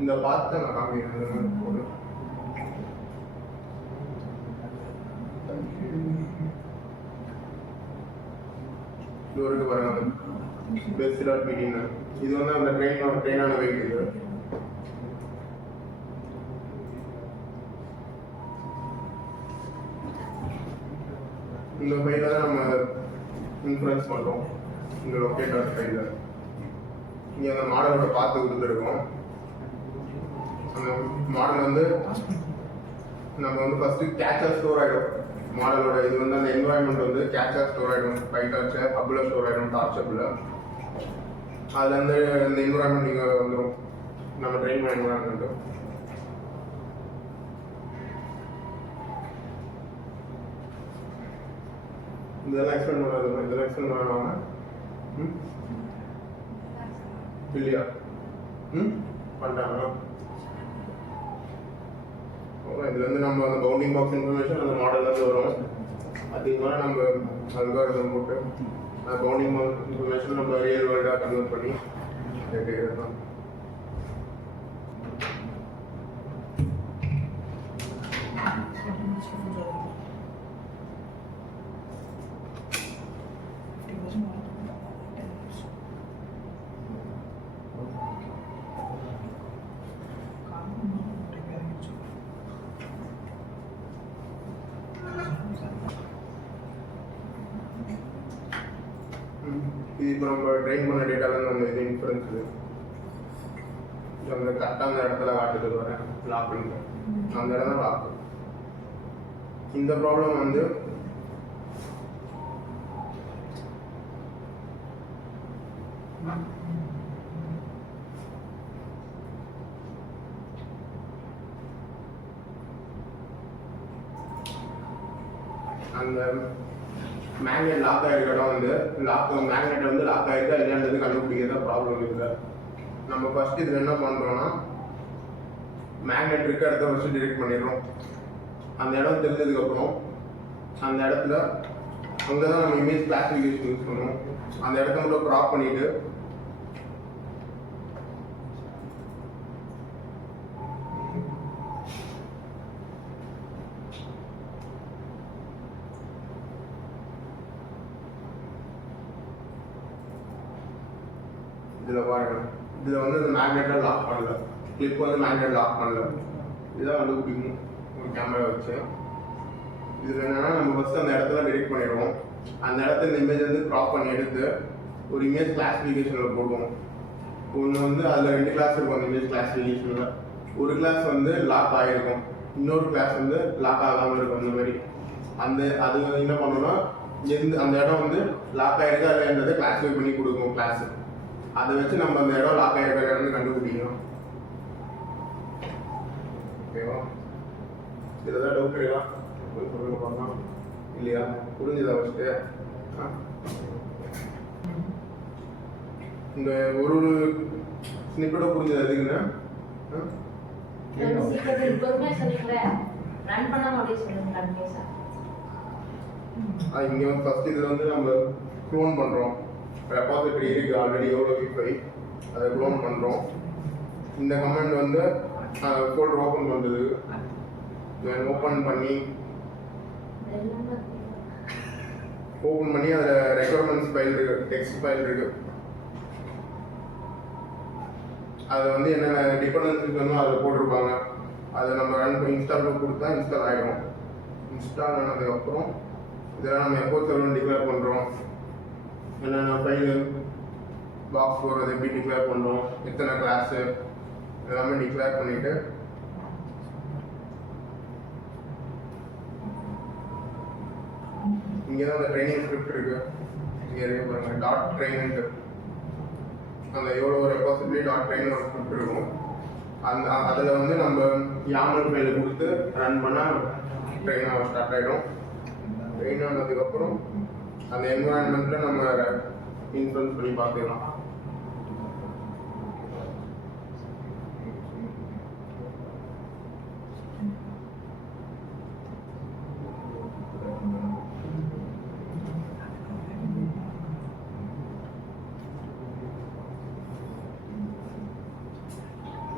இந்த பார்த்து நான் காமிக்கிறேன். இது வரைக்கும் பாருங்க best.pdன்னு. இது வந்து அந்த ட்ரெயினான வெயிட். இது இந்த ஃபைலை தான் நம்ம இன்ஃபரன்ஸ் பண்ணுறோம். இந்த லொக்கேட்டர் ஃபைலில் இங்கே அந்த மாடலோட பார்த்து கொடுத்துருக்கோம். அந்த மாடல் வந்து நம்ம வந்து ஃபஸ்ட்டு கேட்சாக ஸ்டோர் ஆகிடும். மாடலோட இது வந்து அந்த என்வாயன்மெண்ட் வந்து கேட்சாக ஸ்டோர் ஆகிடும். பைடாக்ஸ் ஹப்பில் ஸ்டோர் ஆகிடும். டார்ச்சப்பில் அதுலேருந்து இந்த என்வாயன்மெண்ட் இங்கே வந்துடும். நம்ம ட்ரெயின் பண்ண என்வாயன்மெண்ட்டு இதெல்லாம் எக்ஸ்பிளைன் பண்ணாது. இதெல்லாம் எக்ஸ்பிளைன் பண்ணுவாங்க இல்லையா? பண்ணிட்டாங்களா? இதுலேருந்து நம்ம அந்த பவுண்டிங் பாக்ஸ் இன்ஃபர்மேஷன் அந்த மாடல்லேருந்து வரும். அதிகமாக நம்ம அல்காரிதம் போட்டு அந்த பவுண்டிங் பாக்ஸ் இன்ஃபர்மேஷன் நம்ம ரியல் வேர்ல்டாக கன்வெர்ட் பண்ணி கேட்கலாம். இது இப்போ நம்ம ட்ரெயின் பண்ண டேட்டாவில் நம்ம இது இன்ஃபரன்ஸ் அந்த கரெக்டாக அந்த இடத்துல காட்டுது வரேன் லாக் பண்ணுங்க. அந்த இடம் தான் லாக். இந்த ப்ராப்ளம் வந்து அந்த மேக்னெட் லாக் ஆகிருக்க இடம் வந்து மேக்னெட் வந்து லாக் ஆகிருக்கா இல்லைன்றது கண்டுபிடிக்கிறதா ப்ராப்ளம் இல்லை. நம்ம ஃபர்ஸ்ட் இதில் என்ன பண்ணுறோம்னா மேக்னெட் இருக்க இடத்த ஃபஸ்ட்டு டிடெக்ட் பண்ணிடுறோம். அந்த இடம் தெரிஞ்சதுக்கப்புறம் அந்த இடத்துல அங்கே தான் நம்ம இமேஜ் கிளாசிஃபிகேஷன் யூஸ் பண்ணுவோம். அந்த இடத்த மட்டும் க்ராப் பண்ணிவிட்டு இதில் பாருங்க, இதில் வந்து அந்த மேக்னெட்டை லாக் பண்ணல, கிளிப் வந்து மேக்னெட் லாக் பண்ணல. இதுதான் கண்டுபிடிக்கணும் ஒரு கேமரா வச்சு. இதில் என்னென்னா நம்ம ஃபஸ்ட்டு அந்த இடத்துல டிடெக்ட் பண்ணிடுவோம். அந்த இடத்துல இந்த இமேஜ் வந்து க்ராப் பண்ணி எடுத்து ஒரு இமேஜ் கிளாஸிஃபிகேஷனில் போடுவோம். ஒன்று வந்து அதில் 2 கிளாஸ் இருக்கும். அந்த இமேஜ் கிளாஸிஃபிகேஷனில் ஒரு கிளாஸ் வந்து லாக் ஆகிருக்கும், இன்னொரு கிளாஸ் வந்து லாக் ஆகாமல் இருக்கும். அந்த மாதிரி அது என்ன பண்ணணும்னா அந்த இடம் வந்து லாக் ஆகிருக்கா இல்லைன்றதை கிளாஸிஃபை பண்ணி கொடுக்கும் கிளாஸு. அதை வச்சு நம்ம அந்த இடம் லாக் ஆகிருக்கான்னு கண்டுபிடிக்கணும். ஓகேவா? இதில் தான் டவுட் இருக்கா? சொல்லுங்க பார்க்கலாம். இல்லையா? புரிஞ்சுதா ஃபஸ்ட்டு? இந்த ஒரு ஸ்னிப்பெட்டை புரிஞ்சது எதுக்குன்னா இங்கே வந்து ஃபர்ஸ்ட் இதில் வந்து நம்ம க்ளோன் பண்ணுறோம். ரெபாசிட்டரி இருக்குது ஆல்ரெடி எவ்வளோ V5 அதை க்ளோன் பண்ணுறோம். இந்த கமெண்ட் வந்து ஃபோல்டர் ஓப்பன் பண்ணுறது ஓப்பன் பண்ணி அதில் ரெக்குயர்மெண்ட்ஸ் ஃபைல் இருக்குது, டெக்ஸ்ட் ஃபைல் இருக்குது. அதை வந்து என்னென்ன டிபெண்டன்சிஸ் வேணுமோ அதில் போட்டிருப்பாங்க. அதை நம்ம ரன் பண்ணி இன்ஸ்டால் கொடுத்தா இன்ஸ்டால் ஆகிடும். இன்ஸ்டால் ஆனதுக்கப்புறம் இதெல்லாம் நம்ம எப்போ சர்வர் டிக்ளேர் பண்ணுறோம், என்னென்ன ஃபைலு பாக்ஸ் போடுறது எப்படி டிக்ளேர் பண்ணுறோம், எத்தனை கிளாஸு எல்லாமே டிக்ளேர் பண்ணிவிட்டு இங்கே தான் அந்த ட்ரைனிங் ஸ்கிரிப்ட் இருக்குது. இங்கே இருக்க பாருங்கள் டாட் ட்ரெயின்ட்டு அந்த எவ்வளோ ரெபாசிபிலி டாட் ட்ரெயின் ஒரு ஸ்கிரிப்ட் இருக்கும். அதில் வந்து நம்ம YAML ஃபைலை கொடுத்து ரன் பண்ணால் ட்ரெயின் ஸ்டார்ட் ஆகிடும். ட்ரெயின் ஆனதுக்கப்புறம் அந்த என்விரான்மெண்ட்டில் நம்ம இன்ஃப்ளூன்ஸ் பண்ணி பார்த்துக்கலாம்.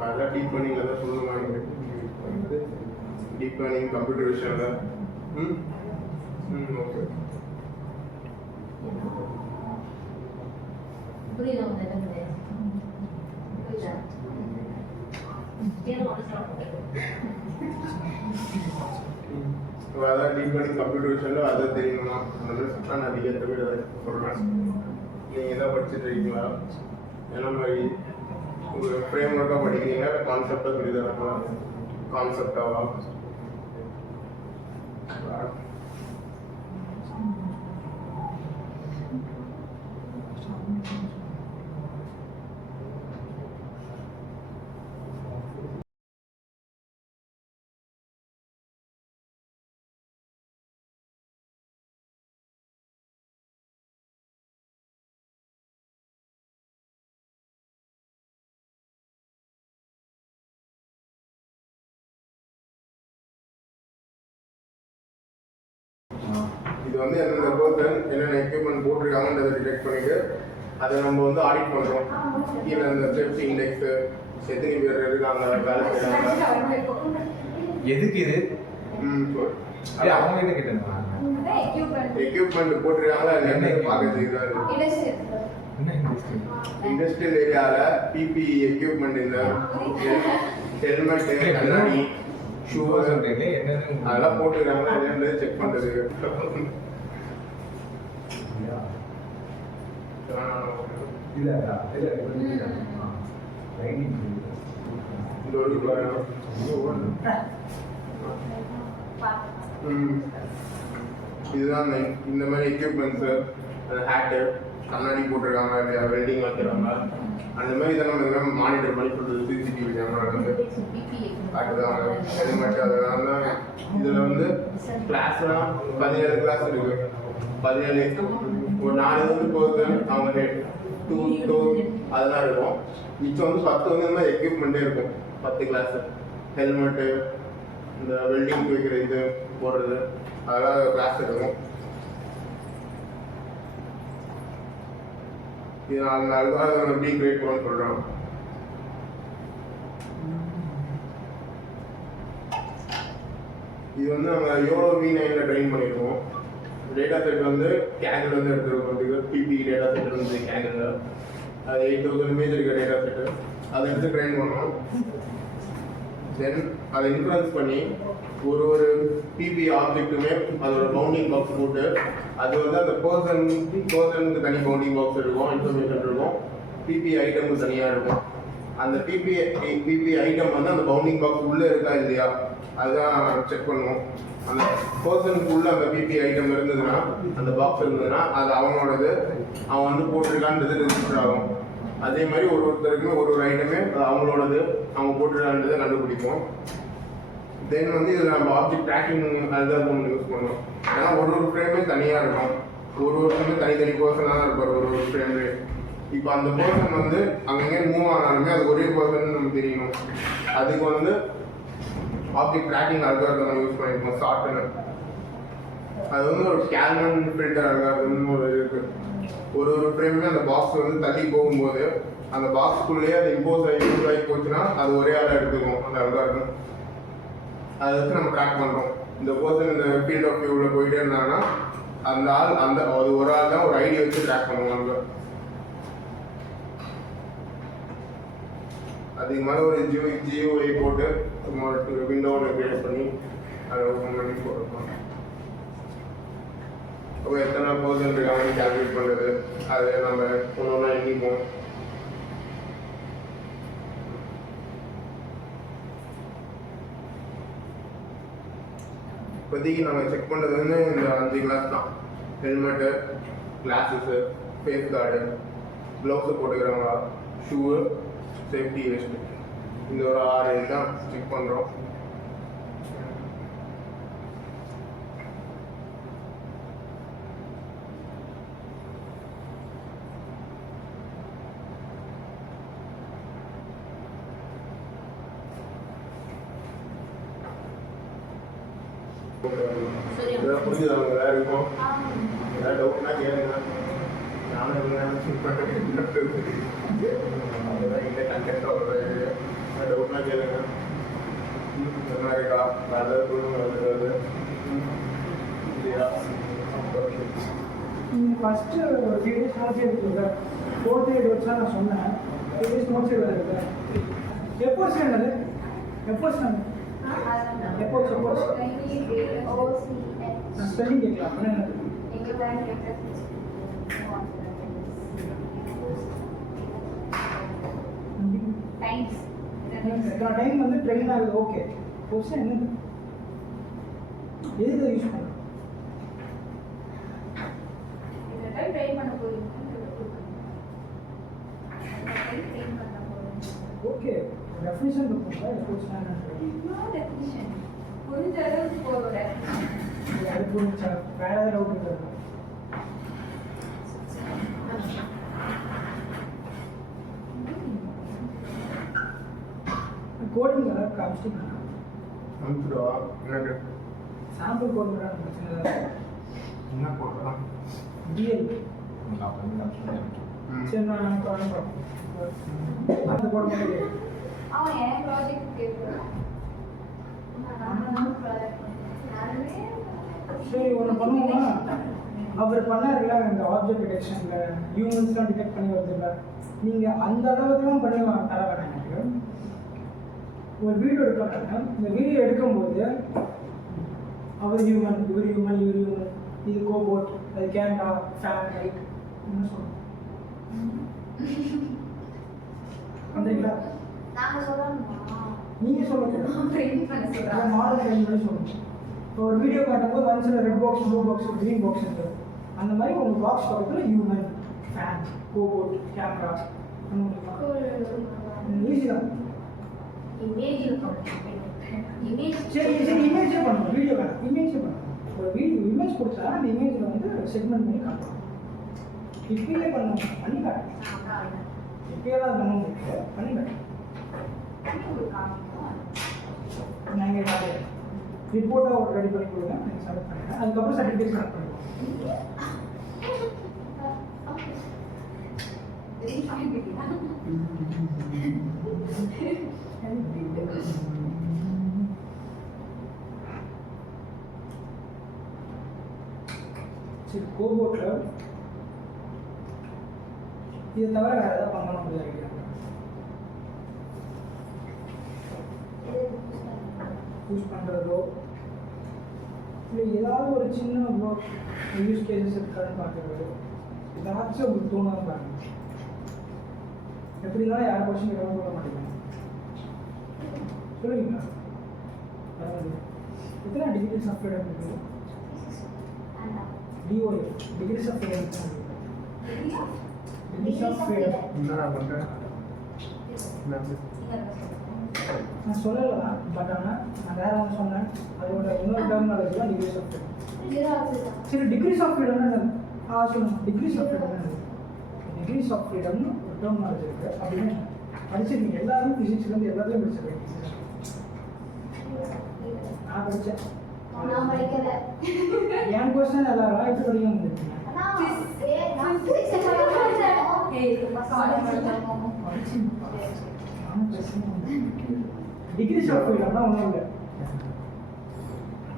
அதெல்லாம் டீப் லேர்னிங்கில் தான் சொல்லுவாங்க. டீப் லேர்னிங் கம்ப்யூட்டர் விஷனில் ஓகே அதான் டீப் லேர்னிங் கம்ப்யூட்டர் விஷனில் அதை தெரியணுமா அந்த மாதிரி சொன்னால் நான் அதிகத்தை விட சொல்கிறேன். நீங்கள் எதாவது படிச்சுட்டு இருக்கீங்களா? என்ன மாதிரி ஒரு ஃப்ரேம் ஒர்க்காக படிக்கிறீங்க, கான்செப்டாக சொல்லி தரலாம். கான்செப்டாவா? இது வந்து எந்தெந்த பர்சன் என்னென்ன எக்யூப்மெண்ட் போட்டிருக்காங்கன்றதை டிடெக்ட் பண்ணிட்டு அதை நம்ம வந்து ஆடிட் பண்ணுறோம். கீழே இந்த சேஃப்டி இண்டெக்ஸு எத்தனை பேர் இருக்காங்க வேலை செய்கிறாங்க. எதுக்கு இது? அவங்க என்ன கேட்டாங்க? எக்யூப்மெண்ட் போட்டிருக்காங்களா என்ன பார்க்க செய்கிறாரு. இண்டஸ்ட்ரியல் ஏரியாவில் பிபிஇ எக்யூப்மெண்ட் இந்த ஹெல்மெட்டு, கண்ணாடி, ஷூ அதெல்லாம் போட்டுருக்காங்க என்னன்றது செக் பண்ணுறது. இதுதான் இந்த மாதிரி எக்யூப்மெண்ட்ஸு, ஹேட்டு, கண்ணாடி போட்டிருக்காங்க இல்லையா, வெல்டிங் வைக்கிறாங்க, அந்த மாதிரி இதை நம்ம மானிட்டர் பண்ணி கொடுத்தது சிசிடிவி கேமரா வந்து காட்டுதாங்க. ஹெல்மெட் அதெல்லாம் தான். இதில் வந்து கிளாஸ்லாம் 17 கிளாஸ் இருக்குது. 17 ஒரு 4 வந்து பர்சன் அவங்க ஹெட் 2 அதெல்லாம் இருக்கும். மிச்சம் வந்து 10 வந்து இந்த மாதிரி எக்யூப்மெண்ட்டே இருக்கும். 10 கிளாஸ் ஹெல்மெட்டு, இந்த வெல்டிங் வைக்கிற இது போடுறது அதெல்லாம் கிளாஸ் இருக்கும். இது நான் அதுக்காக எப்படி கிரியேட் பண்ணணும்னு சொல்கிறேன். இது வந்து நம்ம யோலோ V9ல ட்ரெயின் பண்ணியிருக்கோம். டேட்டா செட் வந்து கேங்கில் வந்து எடுத்துருக்கோம். பிபி டேட்டா செட் வந்து கேங்கில் அது 8000 இமேஜ் இருக்க டேட்டா செட்டு அதை எடுத்து ட்ரெயின் பண்ணோம். தென் அதை இன்ஃப்ளூயன்ஸ் பண்ணி ஒரு பிபி ஆப்ஜெக்ட்டுமே அதோட பவுண்டிங் பாக்ஸ் போட்டு அது வந்து அந்த பர்சனுக்கு தனி பவுண்டிங் பாக்ஸ் இருக்கும், இன்ஃபர்மேஷன் இருக்கும், பிபி ஐட்டமுக்கு தனியாக இருக்கும். அந்த பிபி ஐட்டம் வந்து அந்த பவுண்டிங் பாக்ஸ் உள்ளே இருக்கா இல்லையா அதுதான் செக் பண்ணுவோம். அந்த பர்சனுக்கு உள்ள அந்த பிபி ஐட்டம் இருந்ததுன்னா, அந்த பாக்ஸ் இருந்ததுன்னா அது அவனோடது, அவன் வந்து போட்டிருக்கான்றது ரெஜிஸ்டர் ஆகும். அதே மாதிரி ஒருத்தருக்குமே ஒரு ஐட்டமே அவங்களோடது, அவங்க போட்டிருக்கான்றதை கண்டுபிடிப்போம். தென் வந்து இதில் நம்ம ஆப்ஜெக்ட் ட்ராக்கிங் அல்காரிதம் யூஸ் பண்ணுவோம். ஏன்னா ஒரு ஃப்ரேமே தனியாக இருக்கும், ஒருத்தருமே தனித்தனி பர்சனாக தான் இருப்பார் ஒரு ஃப்ரேம்லே. இப்போ அந்த பர்சன் வந்து அங்கங்கே மூவ் ஆனாலுமே அது ஒரே பர்சன் நம்ம தெரியணும். அதுக்கு வந்து ஆப்ஜெக்ட் ட்ராக்கிங் அல்காரிதம் யூஸ் பண்ணியிருக்கோம் ஷார்ட்னு. அது வந்து ஒரு கேல்மன் ஃபில்டர் அல்காரிதம்னு ஒரு இருக்குது. ஒரு ஃப்ரேமே அந்த பாக்ஸ் வந்து தள்ளி போகும்போது அந்த பாக்ஸ்க்குள்ளேயே அது இம்போஸ் ஆகி போச்சுன்னா அது ஒரே ஆளாக எடுத்துக்கும் அந்த அல்காரிதம். அதை வச்சு நம்ம ட்ராக் பண்ணுறோம். இந்த பர்சன் இந்த ஃபீல்ட் ஆஃப் வியூவில் போயிட்டே இருந்தாங்கன்னா அந்த ஆள் அது ஒரு ஆள் தான் ஒரு ஐடி வச்சு ட்ராக் பண்ணுவோம். நம்ம அதுக்கு மேலே ஒரு ஜியோஐ போட்டு விண்டோவில் கிரியேட் பண்ணி அதை ஓப்பன் பண்ணி போட்டுருக்கோம். அப்போ எத்தனை பர்சன்ட் இருக்காங்கன்னு கால்குலேட் பண்ணுறது, அதை நம்ம ஒன்றா எண்ணிப்போம். இப்போதைக்கு நாங்கள் செக் பண்ணுறது வந்து இந்த 5 கிளாஸ் தான். Helmet, glasses, face guard, gloves போட்டுக்கிறவங்களா, ஷூவு, சேஃப்டி வெஸ்ட்டு, இந்த ஒரு 6 தான் செக் பண்ணுறோம். இதெல்லாம் புரிஞ்சுதாங்க எல்லாருக்கும்? ஏதாவது டவுட்னா கேளுங்க. நானும் அதெல்லாம் இல்லை கண்டெக்டாக வர்றது. டவுட்னா கேளுங்க. என்ன இருக்கா வேறு ஏதாவது இல்லையா? ஃபஸ்ட்டு ஒரு 3 days நோட்ஸே இருக்குல்ல, 4th grade வச்சா நான் சொன்னேன் 3 days நோட்ஸே இருக்குல்ல. எப்போ சேர்ந்தது? எப்போ சேர்ந்தது? எப்போ நான் ஸ்பெல்லிங் கேட்கலாம் அப்படின்னா டைம் வந்து ட்ரெயின் ஆகுது. ஓகே, கொஸ்டின் என்னது? எதுக்கு யூஸ் பண்ணுறோம்? ஓகே, டெஃபினிஷன் இருக்குங்களா? அது புரிஞ்சா வேற ஏதாவது டவுட் இருக்கா? கோடிங் ஏதாவது காமிச்சிட்டீங்களா? அனுப்பிச்சுடுவா. என்னது சாம்பிள் கோட் பிரச்சனை ஏதாவது? என்ன போடுறா? டிஎல் சரி, நான் அனுப்புகிறேன். அது போட முடியாது. அவன் என் ப்ராஜெக்ட் கேட்குறான். சரி, ஒன்று பண்ணுவோமா? அவர் பண்ணார்ல இந்த ஆப்ஜெக்ட் டிடெக்ஷனில் ஹியூமன்ஸ்லாம் டிடெக்ட் பண்ணி வருதுல்ல, நீங்கள் அந்த அளவுக்குலாம் பண்ணி தர வேணாம். எனக்கு ஒரு வீடியோ எடுக்கிறாங்க. இந்த வீடியோ எடுக்கும்போது அவர் ஹியூமன், இவர் ஹியூமன், இவர் ஹியூமன், இது கோபோட், அது கேமரா, ஃபேன், லைட், என்ன சொல்லுவோம் வந்துங்களா? நீங்கள் சொல்லக்கூடாது, மாடல் ட்ரெயின் பண்ணி சொல்லணும். இப்போ ஒரு வீடியோ காட்டும்போது ஒன்ஸில் red box, blue box, green box இருக்குது. அந்த மாதிரி உங்கள் பாக்ஸ் பக்கத்தில் human, fan, cobot, camera, easy தான். சரி சரி, இமேஜே பண்ணணும். வீடியோ காணும், இமேஜே பண்ணணும். ஒரு வீடியோ இமேஜ் கொடுத்தா அந்த இமேஜில் வந்து செக்மெண்ட் பண்ணி காட்டலாம். இப்பயே பண்ணுவோம், பண்ணி காட்டுறேன். இப்பயெல்லாம் பண்ண முடியாது, பண்ணி காட்டுறேன். நான் இங்கே காட்டுறேன். ரிப்போர்ட்டாக ஒரு ரெடி பண்ணி கொடுங்க, நீங்கள் சப்மிட் பண்ணுறேன். அதுக்கப்புறம் சர்டிஃபிகேட் கனெக்ட் பண்ணுவோம். சரி, கோபோட்டில் இதை தவிர வேறு ஏதாவது பண்ண முடியாது. யூஸ் பண்ணுறதோ இல்லை ஏதாவது ஒரு சின்ன யூஸ் கேசஸ் இருக்காதுன்னு பார்க்குறதோ ஏதாச்சும் உங்களுக்கு தோணாமல் பாருங்க. எப்படிலாம் யார் கொஸ்டின் கேட்காம சொல்ல மாட்டேங்க. சொல்லுவீங்களா? எத்தனை டிகிரிஸ் ஆஃப் ஃப்ரீடம் இருக்குது? DOF degrees of freedom. Degrees of freedom என்னடா பண்ணுறேன் நான் சொல்லலாம், பட் ஆனால் நான் வேற ஒன்று சொன்னேன். அதோட இன்னொரு டெர்மினாலஜி தான் டிகிரிஸ் ஆஃப் ஃப்ரீடம். சரி, டிகிரிஸ் ஆஃப் ஃப்ரீடம்னா சொல்லுங்க. Degrees of freedom degrees of ஃப்ரீடம்னு ஒரு டெர்மினாலஜி இருக்கு. அப்படின்னு படிச்சிருக்கீங்க எல்லாரும், ஃபிசிக்ஸ்லேருந்து எல்லாத்தையும் படிச்சிருக்கீங்க. நான் படித்தேன். என் கொஸ்டின் எல்லாரும் எப்படி படிக்க முடியும்? டிகிரிஸ் ஆஃப் ஃப்ரீடம்னா ஒன்றும் இல்லை,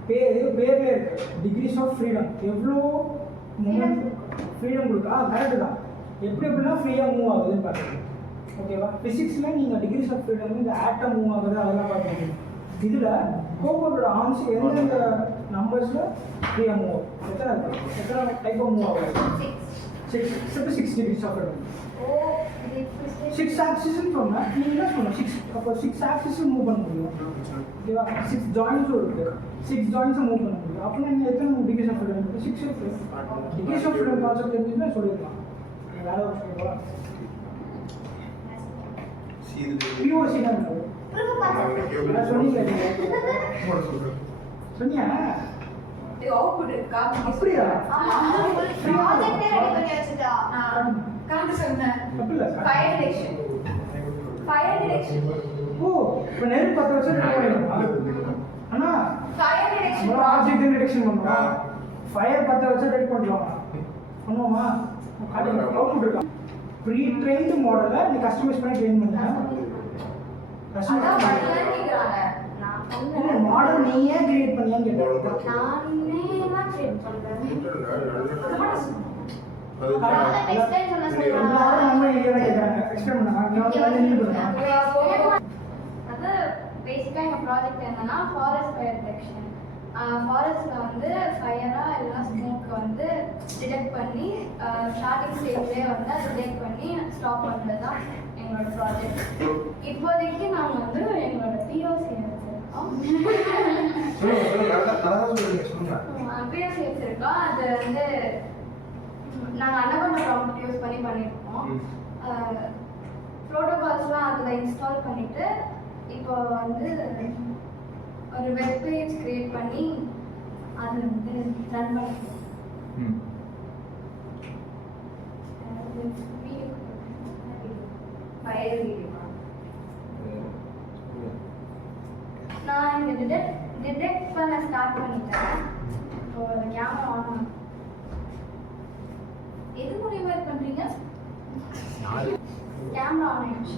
பேர்ல இருக்கு. டிகிரிஸ் ஆஃப் ஃப்ரீடம் எவ்வளோ மூமெண்ட் ஃப்ரீடம் கொடுக்கா கரெக்டு தான். எப்படி எப்படிலாம் ஃப்ரீயாக மூவ் ஆகுதுன்னு பார்க்குறது. ஓகேவா? ஃபிசிக்ஸில் நீங்கள் டிகிரிஸ் ஆஃப் ஃப்ரீடம் இந்த ஆட்டம் மூவ் ஆகுது அதெல்லாம் பார்க்குறீங்க. இதில் கோபோட்டோட ஆர்ம்ஸ் எந்தெந்த நம்பர்ஸில் ஃப்ரீயாக மூவ் ஆகும், எத்தனை டைப் ஆஃப் மூவ் ஆகுது? 6 டிகிரிஸ் ஆஃப் ஃப்ரீடம். 6 ஆக்சிஸ்ன்னு சொன்னால் நீங்கள் என்ன சொல்லணும்? 6 அப்போ 6 ஆக்சிஸும் மூவ் பண்ண முடியும். ஓகேவா? 6 ஜாயின்ஸும் இருக்குது. 6 ஜாயின்ஸும் மூவ் பண்ண முடியும். அப்போ நீங்கள் எத்தனை டிகிரிஸ் ஆஃப் ஃப்ரீடம் இருக்குது? 6 இருக்குது. டிகிரிஸ் ஆஃப் ஃப்ரீடம் கான்செப்ட் தெரிஞ்சுன்னா சொல்லியிருக்கலாம். வேற ஒரு சொல்லுவா பிஓசி தான் சொன்னீங்க. சொன்னியா? அப்படியா? ஓ, இப்போ நெருப்பு 10 வருஷம் அண்ணா ஆப்ஜெக்ட் டிடெக்ஷன் பண்ணுவோம். ஃபயர் 10 வருஷம் ரெடி பண்ணுவாங்க பண்ணுவோமா? அவுட்புட் இருக்கா? ப்ரீ ட்ரெயின்டு மாடலை நீ கஸ்டமைஸ் பண்ணி ட்ரெயின் பண்ண மாடல் நீயே கிரியேட் பண்ணியான்னு கேட்டேன். பேசிக்காக எங்கள் ப்ராஜெக்ட் என்னன்னா ஃபாரஸ்ட் ஃபயர் டிடெக்ஷன். ஃபாரஸ்ட்டில் வந்து ஃபயராக இல்லைனா ஸ்மோக்கை வந்து டிடெக்ட் பண்ணி ஸ்டார்டிங் ஸ்டேஜ்லேயே வந்து அதை டிடெக்ட் பண்ணி ஸ்டாப் பண்ணுறது தான் எங்களோட ப்ராஜெக்ட். இப்போதைக்கு நாங்கள் வந்து எங்களோட பிஓசி வச்சுருக்கோம். பிஓசி வச்சுருக்கோம். அது வந்து நாங்கள் அனகோண்டா ப்ராம்ப்ட் யூஸ் பண்ணி பண்ணியிருக்கோம். ப்ரோட்டோகால்ஸ்லாம் அதில் இன்ஸ்டால் பண்ணிவிட்டு இப்போ வந்து ஒரு வெப் பேஜ் கிரியேட் பண்ணி அது வந்து ரன் பண்ணிருக்கோம். நான் இங்கே டிடெக்ட் பண்ண ஸ்டார்ட் பண்ணிட்டேன். Camera on. எது மூலியமா இது பண்றீங்க? கேமரா ஆன் ஆயிடுச்சு.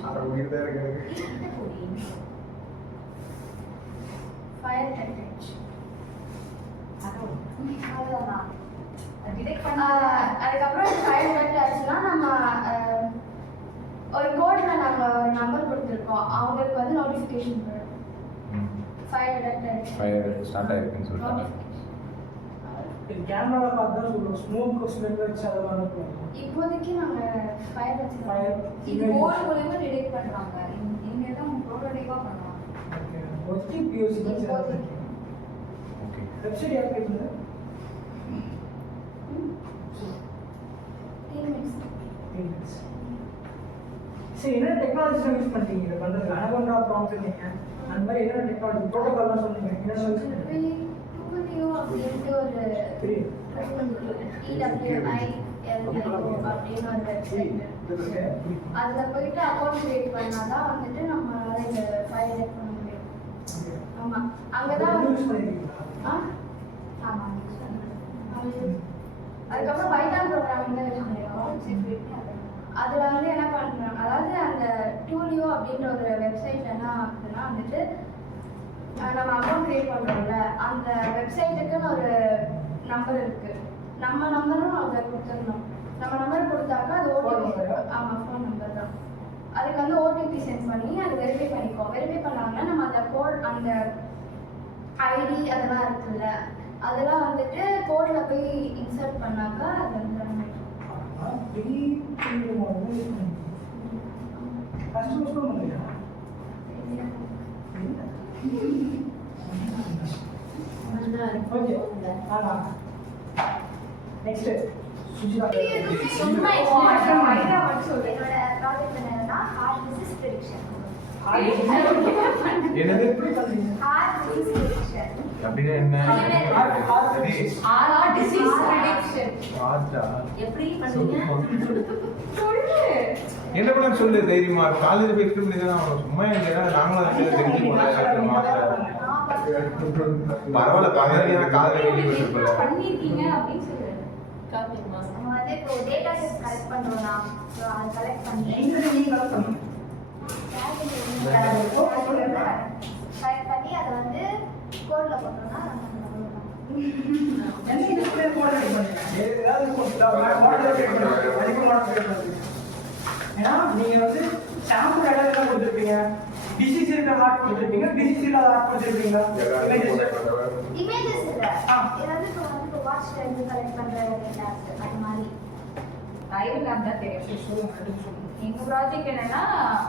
ஃபயர் டிடெக்ஷன் அதுதான் டிடெக்ட் பண்ண. அதுக்கப்புறம் ஃபயர் டிடெக்ட் ஆச்சுன்னா நம்ம ஒரு கோடில் நாங்கள் ஒரு நம்பர் கொடுத்துருக்கோம். அவங்களுக்கு வந்து நோட்டிஃபிகேஷன் வரும். ஃபயர் டிடெக்ட் ஆயிடுச்சு, ஃபயர் ஸ்டார்ட் ஆயிருக்குன்னு சொல்லிட்டாங்க. கேமராவில் பார்த்து தான் சொல்லுவோம். ஸ்மோக் ஸ்மெல் வச்சு அதெல்லாம் அனுப்புவோம். இப்போதைக்கு நாங்கள் ஃபயர் வச்சு இது கோட் மூலமா டிடெக்ட் பண்றாங்க. இங்க தான் ப்ரோட்டோடைப்பா பண்றாங்க. ஓகே, ஒத்தி பிஓசி தான் சரி. ஓகே, வெப்சைட் யார் கேக்குது? சரி, என்ன டெக்னாலஜி யூஸ் பண்றீங்க இதை பண்றதுக்கு? அனகோண்டா ப்ராம்ப்ட் சொன்னீங்க, அந்த மாதிரி என்ன டெக்னாலஜி ப்ரோட்டோகால்லாம் சொன்னீங்க, என்ன யூஸ் பண்றீங்க? அப்படின்ட்டு ஒரு TWILIO அப்படின்னு ஒரு வெப்சைட். அதில் போயிட்டு அக்கௌண்ட் கிரியேட் பண்ணால் தான் வந்துட்டு நம்மளால இந்த ஃபைல் எடிட் பண்ண முடியும். ஆமாம், அங்கே தான் ஆமாம். அதுக்கப்புறம் பைத்தான் ப்ரோக்ராமிங் தான் யூஸ் பண்ணியிருக்கோம். அதில் வந்து என்ன பண்ணுறோம், அதாவது அந்த டூலியோ அப்படின்ற ஒரு வெப்சைட் என்ன ஆகுதுன்னா வந்துட்டு நம்ம அக்கௌண்ட் க்ரியேட் பண்ணுறோம்ல, அந்த வெப்சைட்டுக்குன்னு ஒரு நம்பர் இருக்குது. நம்ம நம்பரும் அதை கொடுத்துடணும். நம்ம நம்பர் கொடுத்தாக்கா அது ஓடிபி. ஆமாம், ஃபோன் நம்பர் தான். அதுக்கு வந்து ஓடிபி சென்ட் பண்ணி அதை வெரிஃபை பண்ணிக்குவோம். வெரிஃபை பண்ணாங்கன்னா நம்ம அந்த கோட், அந்த ஐடி அதெல்லாம் இருக்குல்ல, அதெல்லாம் வந்துட்டு கோடில் போய் இன்சர்ட் பண்ணாக்கா அது வந்து நெக்ஸ்ட் சுஜிதா. சும்மா என்னோட ப்ராஜெக்ட் என்னன்னா ஹார்ட் டிசீஸ் ப்ரெடிக்ஷன். என்னது ஹார்ட் டிசீஸ் ப்ரெடிக்ஷன் அப்படின்னா என்ன? ஹார்ட் டிசீஸ் ப்ரெடிக்ஷன் ஆச்சா எப்படி பண்ணுவீங்க? சொல்லு. என்ன பண்ண சொல்லு தைரியமா. காலேஜ் போய் எக்ஸ்பிளைன் பண்ணி தான் சும்மா எங்க நாங்களும் அதை தெரிஞ்சுக்கணும். பரவாயில்ல, பரவாயில்ல, காலேஜ் பண்ணிருக்கீங்க அப்படின்னு சொல்லு. காட்டுமா? நம்ம வந்து இப்போ டேட்டா செட் கலெக்ட் பண்றோம்னா, ஸோ அதை கலெக்ட் பண்ணி கலெக்ட் பண்ணி அதை வந்து கோட்ல போட்டோம்னா ஏன்னா நீங்க வந்து ஷாம்பு எல்லாம் கொடுத்துருப்பீங்க, டிசீஸ் இருக்கிற ஹார்ட் கொடுத்துருப்பீங்க, டிசீஸ் இல்லாத ஹார்ட் கொடுத்துருப்பீங்க. இமேஜஸ் இல்ல, ஏதாவது இப்போ வந்து இப்போ வாட்ச் டைம் கலெக்ட் பண்ற டேட்டா அது மாதிரி டைம் தான் தெரியும். எங்க ப்ராஜெக்ட் என்னன்னா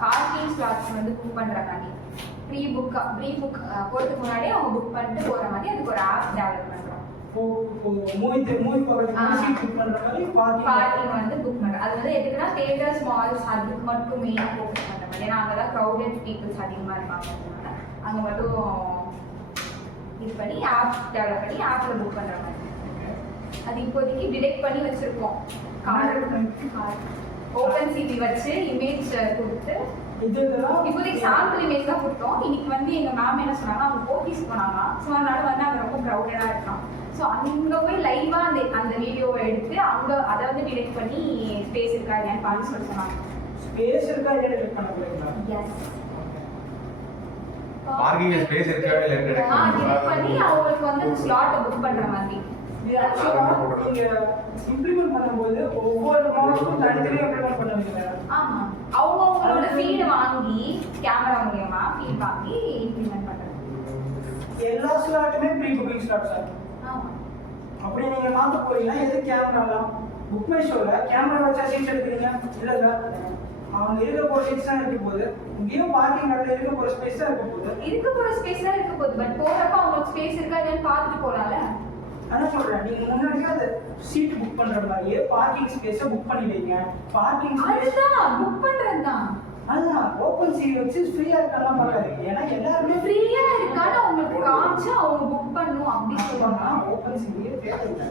பார்க்கிங் ஸ்லாட்ஸ் வந்து புக் பண்ற மாதிரி ப்ரீ புக் போறதுக்கு முன்னாடியே அவங்க புக் பண்ணிட்டு போற மாதிரி அதுக்கு ஒரு ஆப் டெவலப் பண்றோம். பார்க்கிங் வந்து புக் பண்றோம். அது வந்து எதுக்குன்னா தியேட்டர்ஸ், மால்ஸ் அதுக்கு மட்டும் மெயினாக ஃபோக்கஸ் பண்ற மாதிரி. ஏன்னா அங்கதான் க்ரௌடட் பீப்புள்ஸ் அதிகமா இருப்பாங்க. அங்க மட்டும் இது பண்ணி ஆப் டெவலப் பண்ணி ஆப்ல புக் பண்ற மாதிரி. அது இப்போதைக்கு டிடெக்ட் பண்ணி வச்சிருக்கோம். ஓபன் சிபி வச்சு இமேஜ் கொடுத்து இப்போதைக்கு சாம்பிள் இமேஜ் தான் கொடுத்தோம். இன்னைக்கு வந்து எங்க மேம் என்ன சொன்னாங்க, அவங்க போட்டிஸ் போனாங்க. ஸோ அதனால வந்து அங்கே ரொம்ப க்ரௌடடா இருக்கான். ஸோ அங்கே போய் லைவா அந்த வீடியோவை எடுத்து அங்கே அதை வந்து டிடெக்ட் பண்ணி ஸ்பேஸ் இருக்கா இல்லையான்னு பார்த்து சொல்லி சொன்னாங்க. ஸ்பேஸ் இருக்கா இல்லையா டிடெக்ட் பண்ண போறீங்களா? எஸ், பார்க்கிங் ஸ்பேஸ் இருக்கா இல்லையா டிடெக்ட் பண்ணி அவங்களுக்கு வந்து ஸ்லாட்டை புக் பண்ற மாதிரி. நீங்க இம்ப்ளிமெண்ட் பண்ணும்போது ஒவ்வொரு மாடலுக்கும் தனித்தனியா இம்ப்ளிமெண்ட் பண்ணுவீங்க. ஆமா, அவங்களோட ஃபீட் வாங்கி கேமரா மூலமா ஃபீட் வாங்கி இம்ப்ளிமெண்ட் பண்றது. எல்லா ஸ்லாட்டுமே ப்ரீ புக்கிங் ஸ்லாட் சார். ஆமா, அப்படி நீங்க மாத்த போறீங்கன்னா எது கேமராலாம் புக் மை ஷோல கேமரா வச்சா சீட் எடுக்கிறீங்க இல்ல சார்? அவங்க இருக்க போற சீட்ஸ் தான் இருக்க போகுது. இங்கேயும் பார்க்கிங் நடல இருக்க போற ஸ்பேஸ் தான் இருக்க போகுது. இருக்க போற ஸ்பேஸ் தான் இருக்க போகுது. பட் போறப்ப அவங்களுக்கு ஸ்பேஸ் இருக்கா இல்லையான்னு பார்த்துட்டு போலாம்ல. அதான் சொல்றேன், நீங்க முன்னாடியே அந்த சீட் புக் பண்ற மாதிரியே பார்க்கிங் ஸ்பேஸை புக் பண்ணி வைங்க. பார்க்கிங் ஸ்பேஸ் அதுதான் புக் பண்றது தான். அதுதான் ஓப்பன் சீட் வச்சு ஃப்ரீயா இருக்கலாம் பார்க்காதீங்க. ஏன்னா எல்லாருமே ஃப்ரீயா இருக்கான்னு அவங்களுக்கு காமிச்சு அவங்க புக் பண்ணணும் அப்படின்னு சொல்லுவாங்க. ஓப்பன் சீட்லயே தேவையில்லை.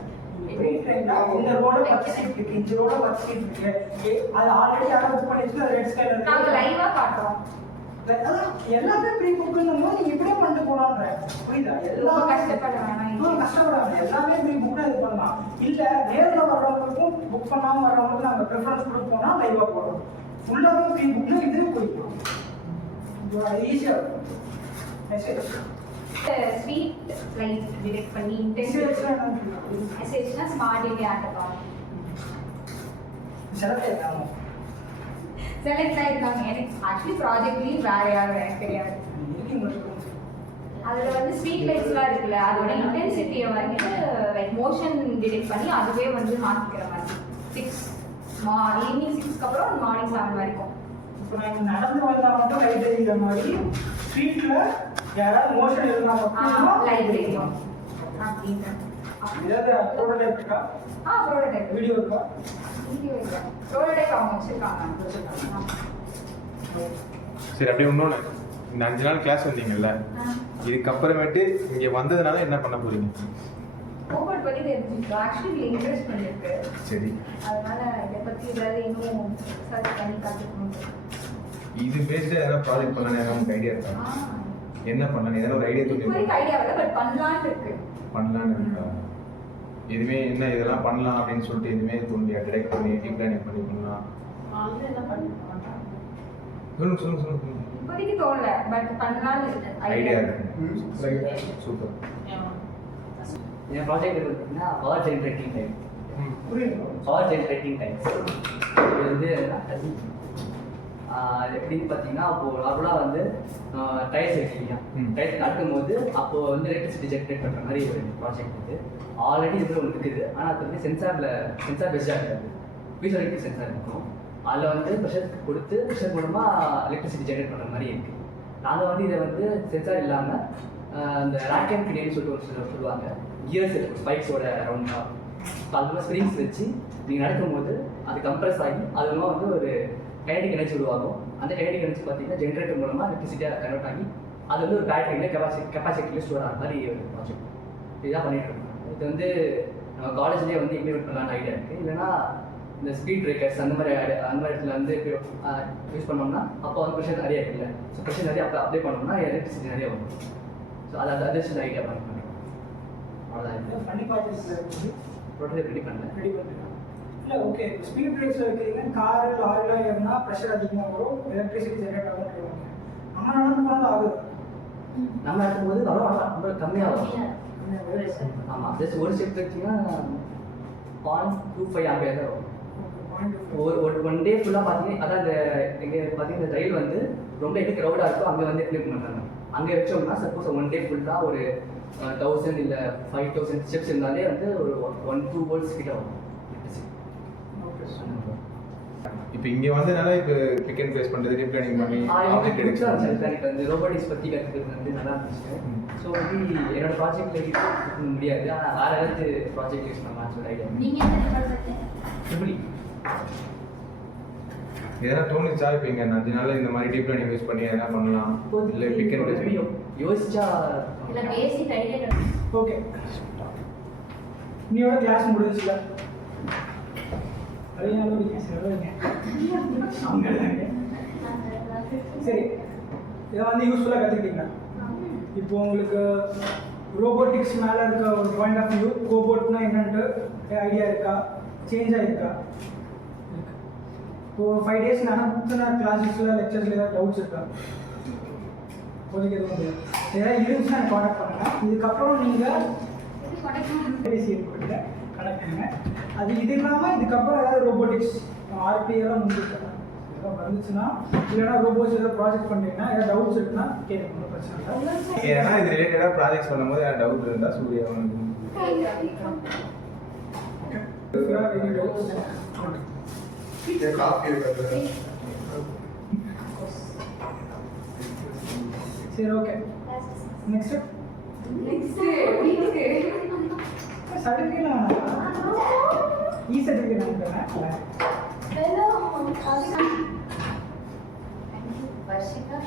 இந்த ரோட 10 சீட் இருக்கு, இந்த ரோட 10 சீட் இருக்கு. அது ஆல்ரெடி யாரும் புக் பண்ணி வச்சு ரெட் ஸ்கைல இருக்கு. நாங்க லைவா காட்டுறோம். எல்லாமே ப்ரீ புக்குன்னும் போது நீங்க இப்படியே பண்ணிட்டு போலான்ற புரியுதா? எல்லாம் கஷ்டப்பட வேணாம், கஷ்டப்படாது. எல்லாமே ப்ரீ புக்னா இது பண்ணலாம். இல்ல நேர்ல வர்றவங்களுக்கும் புக் பண்ணாம வர்றவங்களுக்கும் நாங்க ப்ரிஃபரன்ஸ் கொடுப்போம்னா லைவா போடுறோம். ஃபுல்லாவே ப்ரீ புக்னா இது போயிடும். ஈஸியா இருக்கும். மெசேஜ் ஸ்வீட் லைட் டிடெக்ட் பண்ணி மெசேஜ்னா ஸ்மார்ட் இந்தியா ஆட்டப்பாங்க செலக்ட் ஆயிருக்காங்க. எனக்கு ஆக்சுவலி ப்ராஜெக்ட்லயும் வேற யாரும் எனக்கு தெரியாது. அதுல வந்து ஸ்ட்ரீட் லைட்ஸ்லாம் இருக்குல்ல, அதோட இன்டென்சிட்டியை வந்து லைக் மோஷன் டிடெக்ட் பண்ணி அதுவே வந்து மாத்திக்கிற மாதிரி 6 ஈவினிங் 6க்கு அப்புறம் மார்னிங் 7 வரைக்கும். இப்போ நாங்கள் நடந்து வந்தா மட்டும் லைட் எரிக்கிற மாதிரி ஸ்ட்ரீட்ல யாராவது மோஷன் இருந்தா மட்டும் லைட் எரியும் அப்படின்னு. ஏதாவது ப்ரோட்டோடைப் இருக்கா? ப்ரோட்டோடைப் வீடியோ இருக்கா? வீடியோ இல்லை, ப்ரோட்டோடைப் அவங்க வச்சிருக்காங்க. சரி, அப்படியே இன்னொன்று, இந்த 5 நாள் கிளாஸ் வந்தீங்கல்ல, இதுக்கப்புறமேட்டு இங்கே வந்ததுனால என்ன பண்ண போறீங்க? எஃபர்ட் பண்ணி தெரிஞ்சுக்கிட்டோம். ஆக்சுவலி இன்ட்ரெஸ்ட் பண்ணிருக்கு. சரி, அதனால இதை பற்றி ஏதாவது இன்னும் சர்ச் பண்ணி கற்றுக்கணும். இது பேஸ்டு எதனா ப்ராஜெக்ட் பண்ணலான்னு எதாவது ஐடியா இருக்கா? என்ன பண்ணலாம், எதனா ஒரு ஐடியா இப்போதைக்கு ஐடியா இல்லை, பட் பண்ணலான்னு இருக்கு. பண்ணலான்னு இருக்கா? எதுவுமே என்ன இதெல்லாம் பண்ணலாம் அப்படின்னு சொல்லிட்டு எதுவுமே தோண்டியா? டிரெக்ட் பண்ணி டீப் பிளானிங் பண்ணி பண்ணலாம். சொல்லுங்க. இப்போதைக்கு தோணல, பட் பண்ணலான்னு இருக்கு. ஐடியா இருக்கு. சூப்பர். என் ப்ராஜெக்ட் பார்த்தீங்கன்னா power generating time. Power generating time இது வந்து எப்படின்னு பார்த்தீங்கன்னா, அப்போது நார்மலாக வந்து டைல்ஸ் இருக்கு இல்லையா, டைல்ஸ் நடக்கும்போது அப்போது வந்து எலக்ட்ரிசிட்டி ஜென்ரேட் பண்ணுற மாதிரி ஒரு ப்ராஜெக்ட் இது. ஆல்ரெடி இதில் ஒன்று இருக்குது, ஆனால் அது வந்து சென்சார் பெஸ்ட்டாக இருக்காது. பீசோ எலக்ட்ரிக் சென்சார் இருக்கும். அதில் வந்து ப்ரெஷர் கொடுத்து ப்ரெஷர் மூலமாக எலக்ட்ரிசிட்டி ஜென்ரேட் பண்ணுற மாதிரி இருக்குது. நாங்கள் வந்து இதை வந்து சென்சார் இல்லாமல் அந்த ராக்கெட் பிடின்னு சொல்லிட்டு ஒரு சொல்லுவாங்க, கியர்ஸ் ஸ்பைக்ஸோட ரவுண்டாக அது ஸ்ப்ரிங்ஸ் வச்சு நீங்கள் நடக்கும்போது அது கம்ப்ரெஸ் ஆகி அது மூலமாக வந்து ஒரு கைனடிக் எனர்ஜி உருவாகும். அந்த கைனடிக் எனர்ஜி பார்த்தீங்கன்னா ஜென்ரேட்டர் மூலமாக எலக்ட்ரிசிட்டியாக கன்வெர்ட் ஆகி அது வந்து ஒரு பேட்டரியில் கெப்பாசிட்டியில் ஸ்டோர் ஆகிற மாதிரி ஒரு ப்ராஜெக்ட். இதுதான் பண்ணிட்டு இருக்கோம். இது வந்து நம்ம காலேஜ்லேயே வந்து இம்ப்ளிமெண்ட் பண்ணலான்னு ஐடியா இருக்குது. இல்லைன்னா இந்த ஸ்பீட் பிரேக்கர்ஸ் அந்த மாதிரி இடத்துல வந்து யூஸ் பண்ணோம்னா அப்போ வந்து ப்ரெஷர் நிறைய இருக்குல்ல, ஸோ ப்ரெஷர் நிறைய அப்ளை பண்ணோம்னா எலக்ட்ரிசிட்டி நிறைய வரும். ஸோ அது வச்சு ஐடியா பண்ணுறோம். அவ்வளோதான். பண்ணி பார்த்து ப்ரோட்டோடைப் ரெடி பண்ணல. இல்லை ஓகே, ஸ்பீட் பிரேக்ஸில் வைக்கிறீங்க, காரு லாரிலாம் ஏறினா ப்ரெஷர் அதிகமாக வரும், எலக்ட்ரிசிட்டி ஜென்ரேட் ஆகும் சொல்லுவாங்க. நம்ம நடந்து போனாலும் ஆகுது. நம்ம நடக்கும்போது ரொம்ப கம்மியாக வரும். ஆமாம், ஜஸ்ட் ஒரு ஸ்டெப் வச்சிங்கன்னா 0.25 ஆம்பியர் தான் வரும். ஒரு ஒன் டே ஃபுல்லாக பார்த்தீங்கன்னா, அதான் இந்த எங்கே பார்த்தீங்கன்னா இந்த ரயில் வந்து ரொம்ப எது க்ரௌடாக இருக்கோ அங்கே வந்து இம்ப்ளிமெண்ட் பண்ணுறாங்க. அங்கே வச்சோம்னா சப்போஸ் ஒன் டே ஃபுல்லாக ஒரு 1000 இல்லை 5000 ஸ்டெப்ஸ் இருந்தாலே வந்து ஒரு 1-2 volts கிட்ட வரும். இப்போ இங்கே வந்ததுனால இப்போ பிக் அண்ட் ப்ளேஸ் பண்ணுறது, டீப் பிளானிங் பண்ணி ஆப்ஜெக்ட் எடுக்கிறது, எனக்கு வந்து ரோபோட்டிக்ஸ் பற்றி கற்றுக்கிறது வந்து நல்லா இருந்துச்சு. ஸோ வந்து என்னோட ப்ராஜெக்டில் யூஸ் பண்ண முடியாது, ஆனால் வேறு ஏதாவது ப்ராஜெக்ட் யூஸ் பண்ணலாம்னு சொல்லி ஐடியா. நீங்கள் என்ன டிபார்ட்மெண்ட்? எப்படி எதனா தோணுச்சா? இப்போ இங்கே 5 நாள் இந்த மாதிரி டீப் பிளானிங் யூஸ் பண்ணி எதனா பண்ணலாம், இல்லை பிக் அண்ட் ப்ளேஸ் யோசிச்சா இல்லை பேசிக் ஐடியா. ஓகே, நீயோட கிளாஸ் முடிஞ்சுல சரி, இதை வந்து யூஸ்ஃபுல்லாக கற்றுக்கிட்டீங்க. இப்போ உங்களுக்கு ரோபோட்டிக்ஸ் மேலே இருக்க ஒரு பாயிண்ட் ஆஃப் வியூ, ரோபோட்னா என்னன்ட்டு ஐடியா இருக்கா? சேஞ்ச் ஆகிருக்கா? இப்போ 5 days நடத்தின கிளாஸஸில் லெக்சர்ஸில் ஏதாவது டவுட்ஸ் இருக்கா? இப்போதைக்கு எதுவும் இல்லை. ஏதாவது இருந்துச்சுன்னா எனக்கு கான்டாக்ட் பண்ணுங்கள். இதுக்கப்புறம் நீங்கள் பேசி கனெக்ட் பண்ணுங்க. அது இது இல்லாமல் இதுக்கப்புறம் ஏதாவது ரோபோட்டிக்ஸ் ஆர்பிஎல்லாம் முடிஞ்சிருக்காங்க இதெல்லாம் வந்துச்சுன்னா, இல்லைனா ரோபோட்ஸ் ஏதாவது ப்ராஜெக்ட் பண்ணுறீங்கன்னா ஏதாவது டவுட்ஸ் இருக்குன்னா கேட்க ஒன்றும் பிரச்சனை இல்லை. ஏன்னா இது ரிலேட்டடாக ப்ராஜெக்ட்ஸ் பண்ணும்போது ஏதாவது டவுட் இருந்தால் சூர்யா காஃபி இருக்கிறது. சரி, okay. Next certificate certificate hello, Varshika.